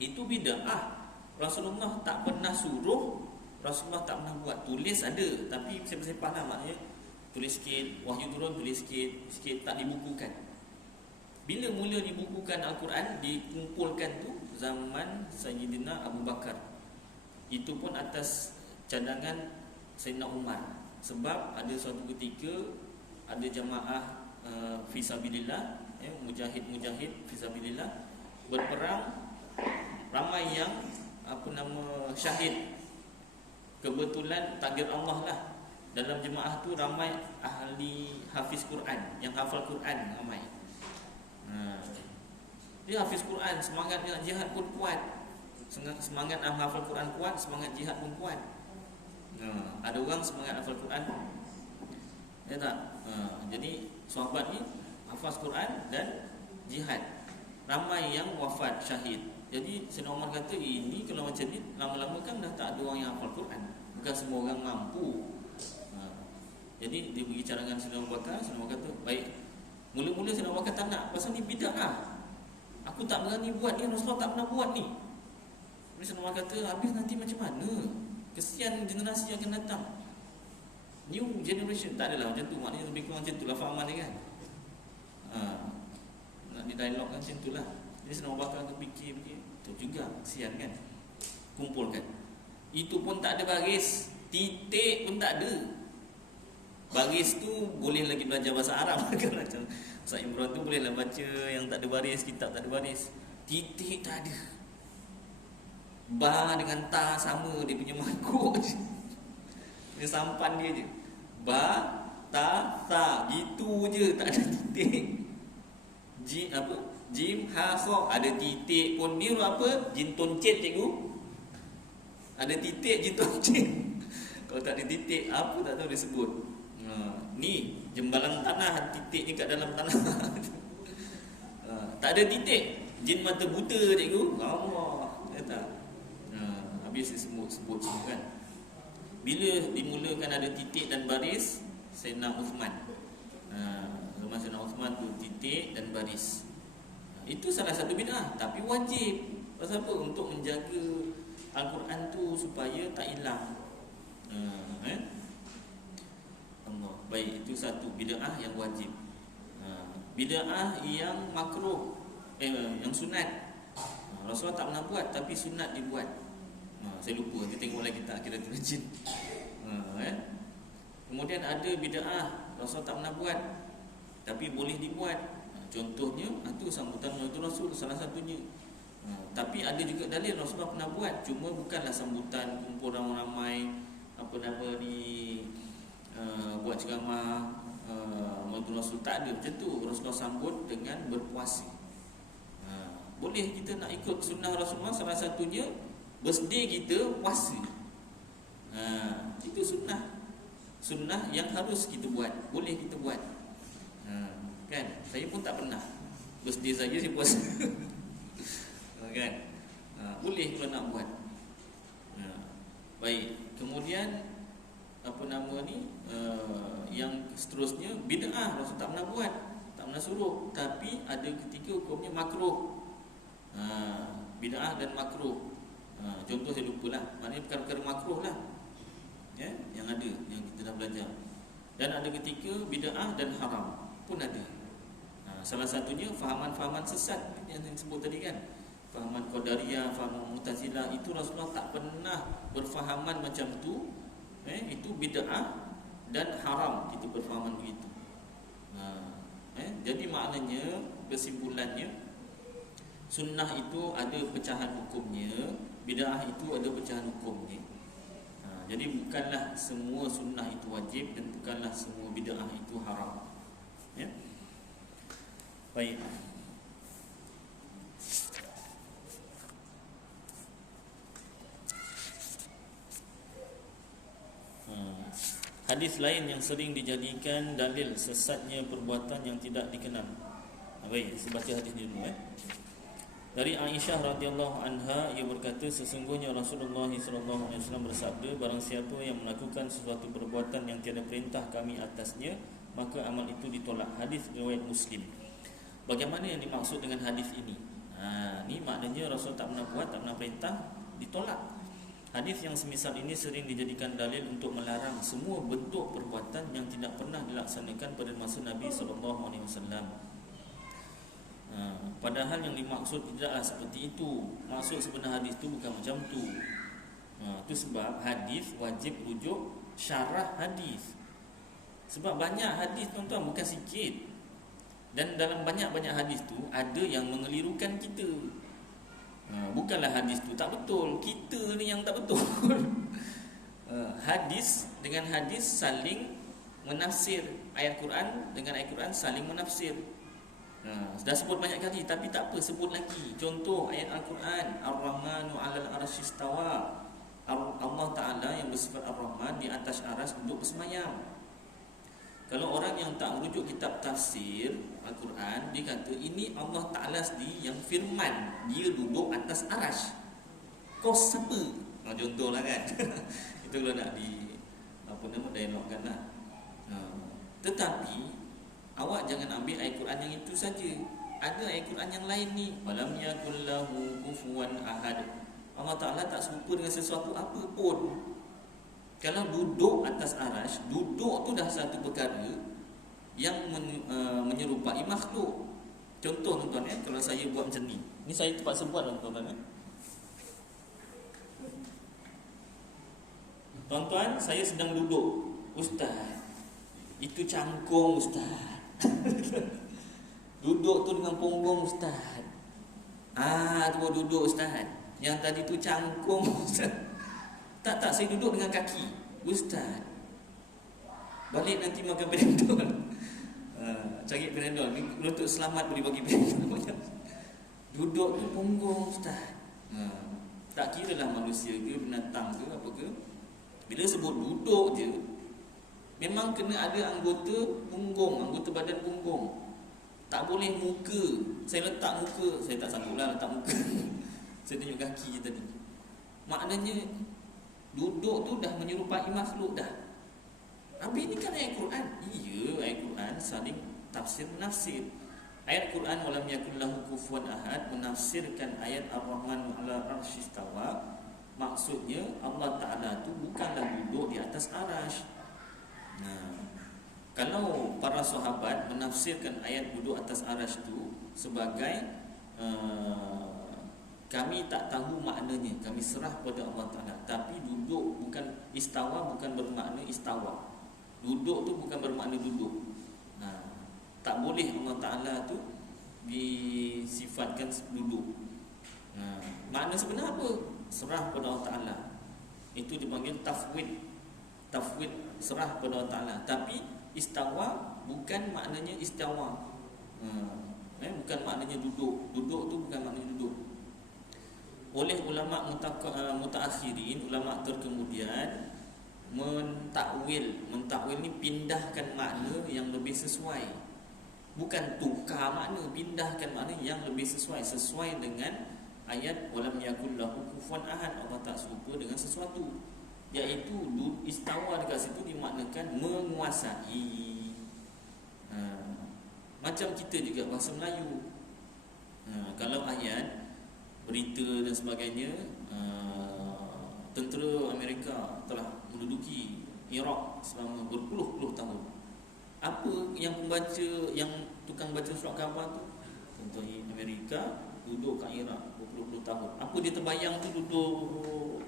Itu bid'ah. Rasulullah tak pernah suruh, Rasulullah tak pernah buat. Tulis ada, tapi sepah-sepah lah, maknanya tulis sikit, wahyu turun tulis sikit, tak dibukukan. Bila mula dibukukan Al-Quran, dikumpulkan tu zaman Sayyidina Abu Bakar. Itu pun atas cadangan Sayyidina Umar. Sebab ada suatu ketika ada jamaah fisabilillah, mujahid fisabilillah berperang, ramai yang syahid. Kebetulan takdir Allah lah, dalam jemaah tu ramai ahli hafiz Quran, yang hafal Quran ramai. Dia hafiz Quran, semangat nak jihad pun kuat. Semangat nak hafal Quran kuat, semangat jihad pun kuat. Ada orang semangat hafal Quran, ya tak? Jadi sahabat ni hafaz Quran dan jihad. Ramai yang wafat syahid. Jadi Sayyidina Umar kata, ini kalau macam ni lama-lama kan dah tak ada orang yang hafal Quran. Bukan semua orang mampu. Jadi dia bagi cadangan Sayyidina Abu Bakar. Sayyidina Abu Bakar kata, baik. Mula-mula Sayyidina Abu Bakar tak nak, pasal ni bid'ah. Aku tak berani buat ni, Rasulullah tak pernah buat ni. Jadi Sayyidina Umar kata, habis nanti macam mana? Kesian generasi yang akan datang. New generation. Tak adalah macam tu. Maknanya lebih kurang macam tu lah fahaman dia kan. Nak didialog kan macam tu lah. Jadi Sayyidina Abu Bakar fikir tu juga, kesian kan. Kumpulkan. Itu pun tak ada baris, titik pun tak ada. Baris tu boleh lagi belajar bahasa Arab kan, macam Ustaz Imran tu bolehlah baca yang tak ada baris, kitab tak ada baris. Titik tak ada. Ba dengan ta sama, dia punya makuk je. Dia sampan dia je. Ba, ta, sa, gitu je, tak ada titik. Jim apa? Jim, ha, kha, ada titik pun. Ni apa? Jin toncet cikgu. Ada titik jin toncet. Kalau tak ada titik, apa tak tahu dia sebut. Ni jembalan tanah, titik ni kat dalam tanah. Tak ada titik, jin mata buta cikgu. Allah, kata. Habis dia sebut semua kan. Bila dimulakan ada titik dan baris, Sayyidina Uthman. Zaman Sayyidina Uthman tu titik dan baris. Itu salah satu bid'ah, tapi wajib. Pasal apa? Untuk menjaga Al-Quran tu supaya tak hilang. Allah. Baik, itu satu bid'ah yang wajib. Bid'ah yang makruh, yang sunat. Rasulullah tak pernah buat, tapi sunat dibuat. Saya lupa, kita tengok lagi tak kira tu rajin. Kemudian ada bid'ah Rasulullah tak pernah buat, tapi boleh dibuat. Contohnya, itu sambutan Maulid Rasul salah satunya. Tapi ada juga dalil Rasulullah pernah buat, cuma bukanlah sambutan kumpul ramai-ramai, apa nama ni, buat ceramah Maulid Rasul, tak ada macam tu. Rasulullah sambut dengan berpuasa. Boleh kita nak ikut sunnah Rasulullah, salah satunya birthday kita puasa. Itu sunnah yang harus kita buat, boleh kita buat. Kan, saya pun tak pernah birthday saja saya puasa. Kan, boleh kalau nak buat. Baik, kemudian apa nama ni, yang seterusnya bid'ah Rasul tak pernah buat, tak pernah suruh, tapi ada ketika hukumnya makruh. Bid'ah dan makruh. Contoh saya lupa lah, maknanya perkara-perkara makruh lah, ya, yang ada, yang kita dah belajar. Dan ada ketika bid'ah dan haram pun ada. Salah satunya fahaman-fahaman sesat yang saya sebut tadi kan, fahaman Qadariyah, fahaman Mu'tazilah, itu Rasulullah tak pernah berfahaman macam tu. Itu bid'ah dan haram kita berfahaman begitu. Jadi maknanya, kesimpulannya, sunnah itu ada pecahan hukumnya, bid'ah itu ada pecahan hukumnya. Jadi bukanlah semua sunnah itu wajib, dan bukanlah semua bid'ah itu haram. Ya? Baik. Hadis lain yang sering dijadikan dalil sesatnya perbuatan yang tidak dikenal. Baik, saya baca hadis ni dulu. Dari Aisyah radhiyallahu anha, ia berkata, sesungguhnya Rasulullah sallallahu alaihi wasallam bersabda, barang siapa yang melakukan sesuatu perbuatan yang tiada perintah kami atasnya, maka amal itu ditolak. Hadis riwayat Muslim. Bagaimana yang dimaksud dengan hadis ini? Ni maknanya Rasul tak pernah buat, tak pernah perintah, ditolak. Hadis yang semisal ini sering dijadikan dalil untuk melarang semua bentuk perbuatan yang tidak pernah dilaksanakan pada masa Nabi sallallahu alaihi wasallam. Padahal yang dimaksud tidaklah seperti itu. Maksud sebenar hadis itu bukan macam tu. Itu sebab hadis wajib rujuk syarah hadis. Sebab banyak hadis tuan-tuan, bukan sikit. Dan dalam banyak-banyak hadis tu ada yang mengelirukan kita. Bukanlah hadis tu tak betul, kita ni yang tak betul. Hadis dengan hadis saling menafsir, ayat Quran dengan ayat Quran saling menafsir. Dah sebut banyak kali, tapi tak apa, sebut lagi. Contoh ayat Al-Quran, Ar-Rahmanu 'alal 'arsy istawa. Allah Ta'ala yang bersifat Ar-Rahman di atas aras duduk bersemayam. Kalau orang yang tak merujuk kitab tafsir Al-Quran, dia kata ini Allah Ta'ala sendiri yang firman, dia duduk atas aras. Kau siapa? Contohlah kan. Itu kalau nak dialogkan lah. Tetapi awak jangan ambil ayat Quran yang itu saja. Ada ayat Quran yang lain ni. Walam yakul lahu kufuwan ahad. Allah Ta'ala tak serupa dengan sesuatu apa pun. Kalau duduk atas arash, duduk tu dah satu perkara yang menyerupai makhluk. Contoh tuan-tuan, kalau saya buat macam ni. Ni saya terpaksa buat tuan-tuan. Tuan-tuan, saya sedang duduk. Ustaz, itu cangkung Ustaz. Duduk tu dengan punggung Ustaz. Tu duduk Ustaz. Yang tadi tu cangkung Ustaz. Tak, saya duduk dengan kaki Ustaz. Balik nanti makan Panadol. Cari Panadol ni untuk selamat boleh bagi Panadol. Duduk tu punggung Ustaz. Tak kira lah manusia ke, binatang ke, apa ke. Bila sebut duduk je, memang kena ada anggota punggung, anggota badan punggung. Tak boleh muka. Saya letak muka, saya tak sanggup lah letak muka. Saya tunjuk kaki je tadi. Maknanya duduk tu dah menyerupai makhluk dah. Habis ni kan ayat Quran. Iya, ayat Quran saling tafsir-nafsir. Ayat Quran walam yakul lahu kufuwan ahad menafsirkan ayat Ar-Rahman 'alal 'arsy istawa. Maksudnya Allah Ta'ala tu bukanlah duduk di atas arash. Kalau para sahabat menafsirkan ayat duduk atas arash tu sebagai kami tak tahu maknanya, kami serah pada Allah Ta'ala. Tapi duduk bukan istawa, bukan bermakna istawa. Duduk tu bukan bermakna duduk. Tak boleh Allah Ta'ala tu disifatkan duduk. Makna sebenar apa? Serah pada Allah Ta'ala. Itu dipanggil tafwid. Tafwid, serah pada Allah Ta'ala. Tapi istawa bukan maknanya istawa. Bukan maknanya duduk. Duduk tu bukan maknanya duduk. Oleh ulama mutaakhirin, ulama terkemudian mentakwil ni pindahkan makna yang lebih sesuai. Bukan tukar makna, pindahkan makna yang lebih sesuai dengan ayat walam yakul lahu kufuwan ahad. Allah tak serupa dengan sesuatu, iaitu istawa dekat situ dimaknakan menguasai. Macam kita juga bahasa Melayu. Kalau ayat berita dan sebagainya, tentera Amerika telah menduduki Iraq selama berpuluh-puluh tahun. Apa yang pembaca, yang tukang baca surat khabar tu, tentera Amerika duduk kat Iraq berpuluh-puluh tahun. Apa dia terbayang tu duduk,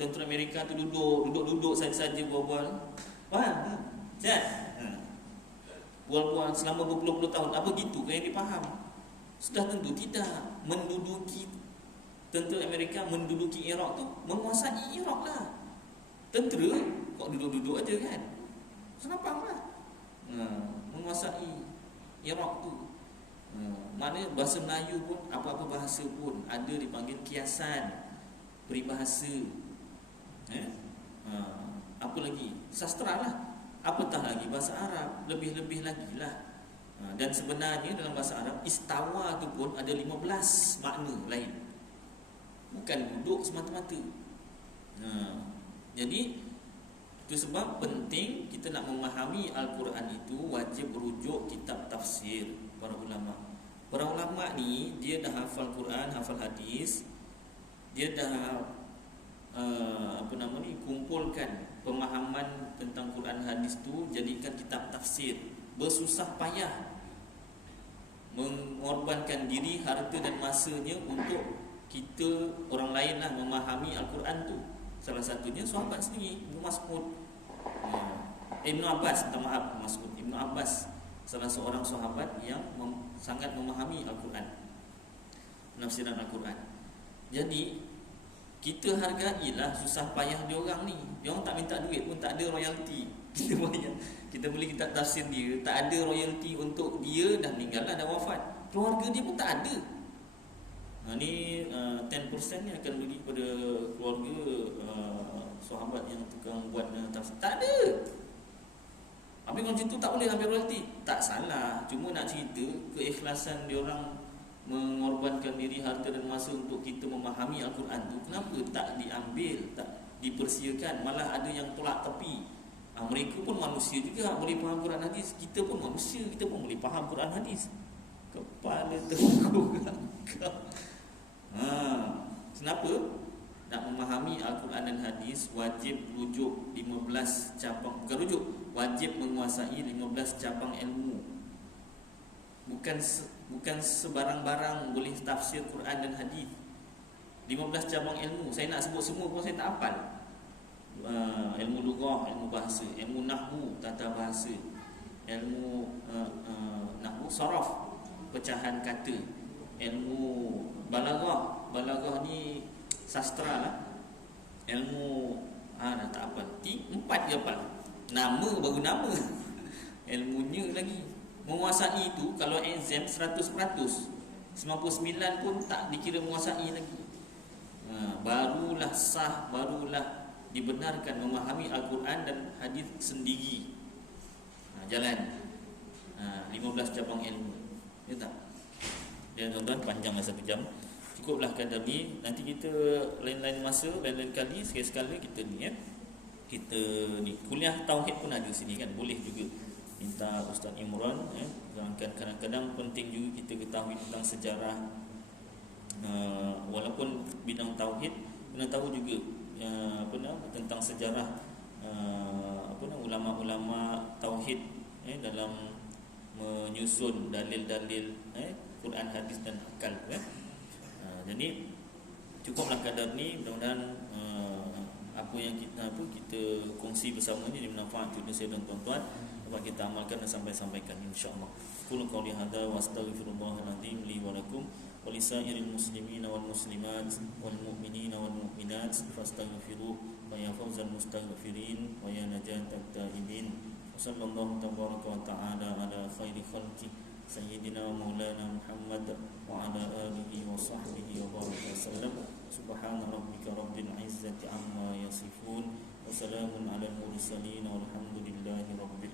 tentera Amerika tu duduk saja bual-bual. Faham? Siap? Bual-bual selama berpuluh-puluh tahun. Apa gitu kan yang dipaham? Sudah tentu tidak. Menduduki, tentera Amerika menduduki Iraq tu menguasai Iraq lah. Tentera kok duduk-duduk aja kan? Senapang lah. Menguasai Iraq tu. Maknanya bahasa Melayu pun, apa-apa bahasa pun ada dipanggil kiasan, peribahasa. Apa lagi? Sastra lah. Apatah lagi bahasa Arab, lebih-lebih lagi lah. Dan sebenarnya dalam bahasa Arab, istawa tu pun ada 15 makna lain, bukan duduk semata-mata. Jadi itu sebab penting kita nak memahami Al-Quran itu wajib merujuk kitab tafsir para ulama. Para ulama ni dia dah hafal Quran, hafal hadis, dia dah kumpulkan pemahaman tentang Quran hadis tu, jadikan kitab tafsir. Bersusah payah mengorbankan diri, harta dan masanya untuk kita orang lain lah memahami Al-Quran tu. Salah satunya sahabat sendiri, Ibnu Mas'ud, Ibnu Abbas, Ibnu Abbas, salah seorang sahabat yang sangat memahami Al-Quran, penafsiran Al-Quran. Jadi kita hargailah susah payah dia orang ni. Dia orang tak minta duit pun, tak ada royalty. Kita bayar. Kita boleh kita tafsir dia, tak ada royalty untuk dia, dah meninggal lah, dah wafat. Keluarga dia pun tak ada. Ni 10% ni akan bagi kepada keluarga sahabat yang tukang buat tafsir. Tak ada. Habis kalau macam tu tak boleh ambil royalty. Tak salah, cuma nak cerita keikhlasan dia orang mengorbankan diri, harta dan masa untuk kita memahami Al-Quran tu, kenapa tak diambil, tak dipersiakan, malah ada yang tolak tepi. Mereka pun manusia juga, boleh faham Quran hadis. Kita pun manusia, kita pun boleh faham Quran hadis. Kepala tergugak. Kenapa? Nak memahami Al-Quran dan hadis wajib rujuk 15 cabang. Bukan rujuk, wajib menguasai 15 cabang ilmu. Bukan sebarang-barang boleh tafsir Quran dan hadis. 15 cabang ilmu. Saya nak sebut semua pun saya tak hafal. Ilmu lughah, ilmu bahasa, ilmu nahwu, tata bahasa, ilmu nahwu saraf, pecahan kata, ilmu balaghah. Balaghah ni sastra lah. Ilmu dah tak hafal. 4 je hafal. Nama baru nama. Ilmunya lagi. Menguasai itu kalau exam 100%, 99 pun tak dikira menguasai lagi. Barulah sah, barulah dibenarkan memahami Al-Quran dan hadis sendiri. Jalan 15 cabang ilmu. Ya tak? Ya tuan-tuan, panjanglah 1 jam. Cukuplah kadar ni. Nanti kita lain-lain masa, lain-lain kali, sekali-sekala kita ni kita ni kuliah tauhid pun ada sini kan, boleh juga minta Ustaz Imran kadang-kadang penting juga kita ketahui tentang sejarah, walaupun bidang tauhid kena tahu juga tentang sejarah ulama-ulama tauhid dalam menyusun dalil-dalil Quran, hadis dan akal. Jadi cukuplah kadar ni. Mudah-mudahan apa yang kita kongsi bersama ni bermanfaat untuk saya dan tuan-tuan, dapat kita amalkan dan sampaikan insya-Allah. Qul qouli hadza wa astaghfirullah al-azim li wa lakum wa lisairil muslimin wal muslimat wal mu'minin wal mu'minat fastaghfiruh wa ya fawzal mustaghfirin wa ya najatat taibin. Sallallahu tabaraka wa ta'ala ala khairi khalqi sayyidina wa maulana Muhammad wa ala alihi wa sahbihi wa baraka wasallam. Subhana rabbika rabbil izzati amma yasifun wa salamun alal mursalin walhamdulillahi rabbil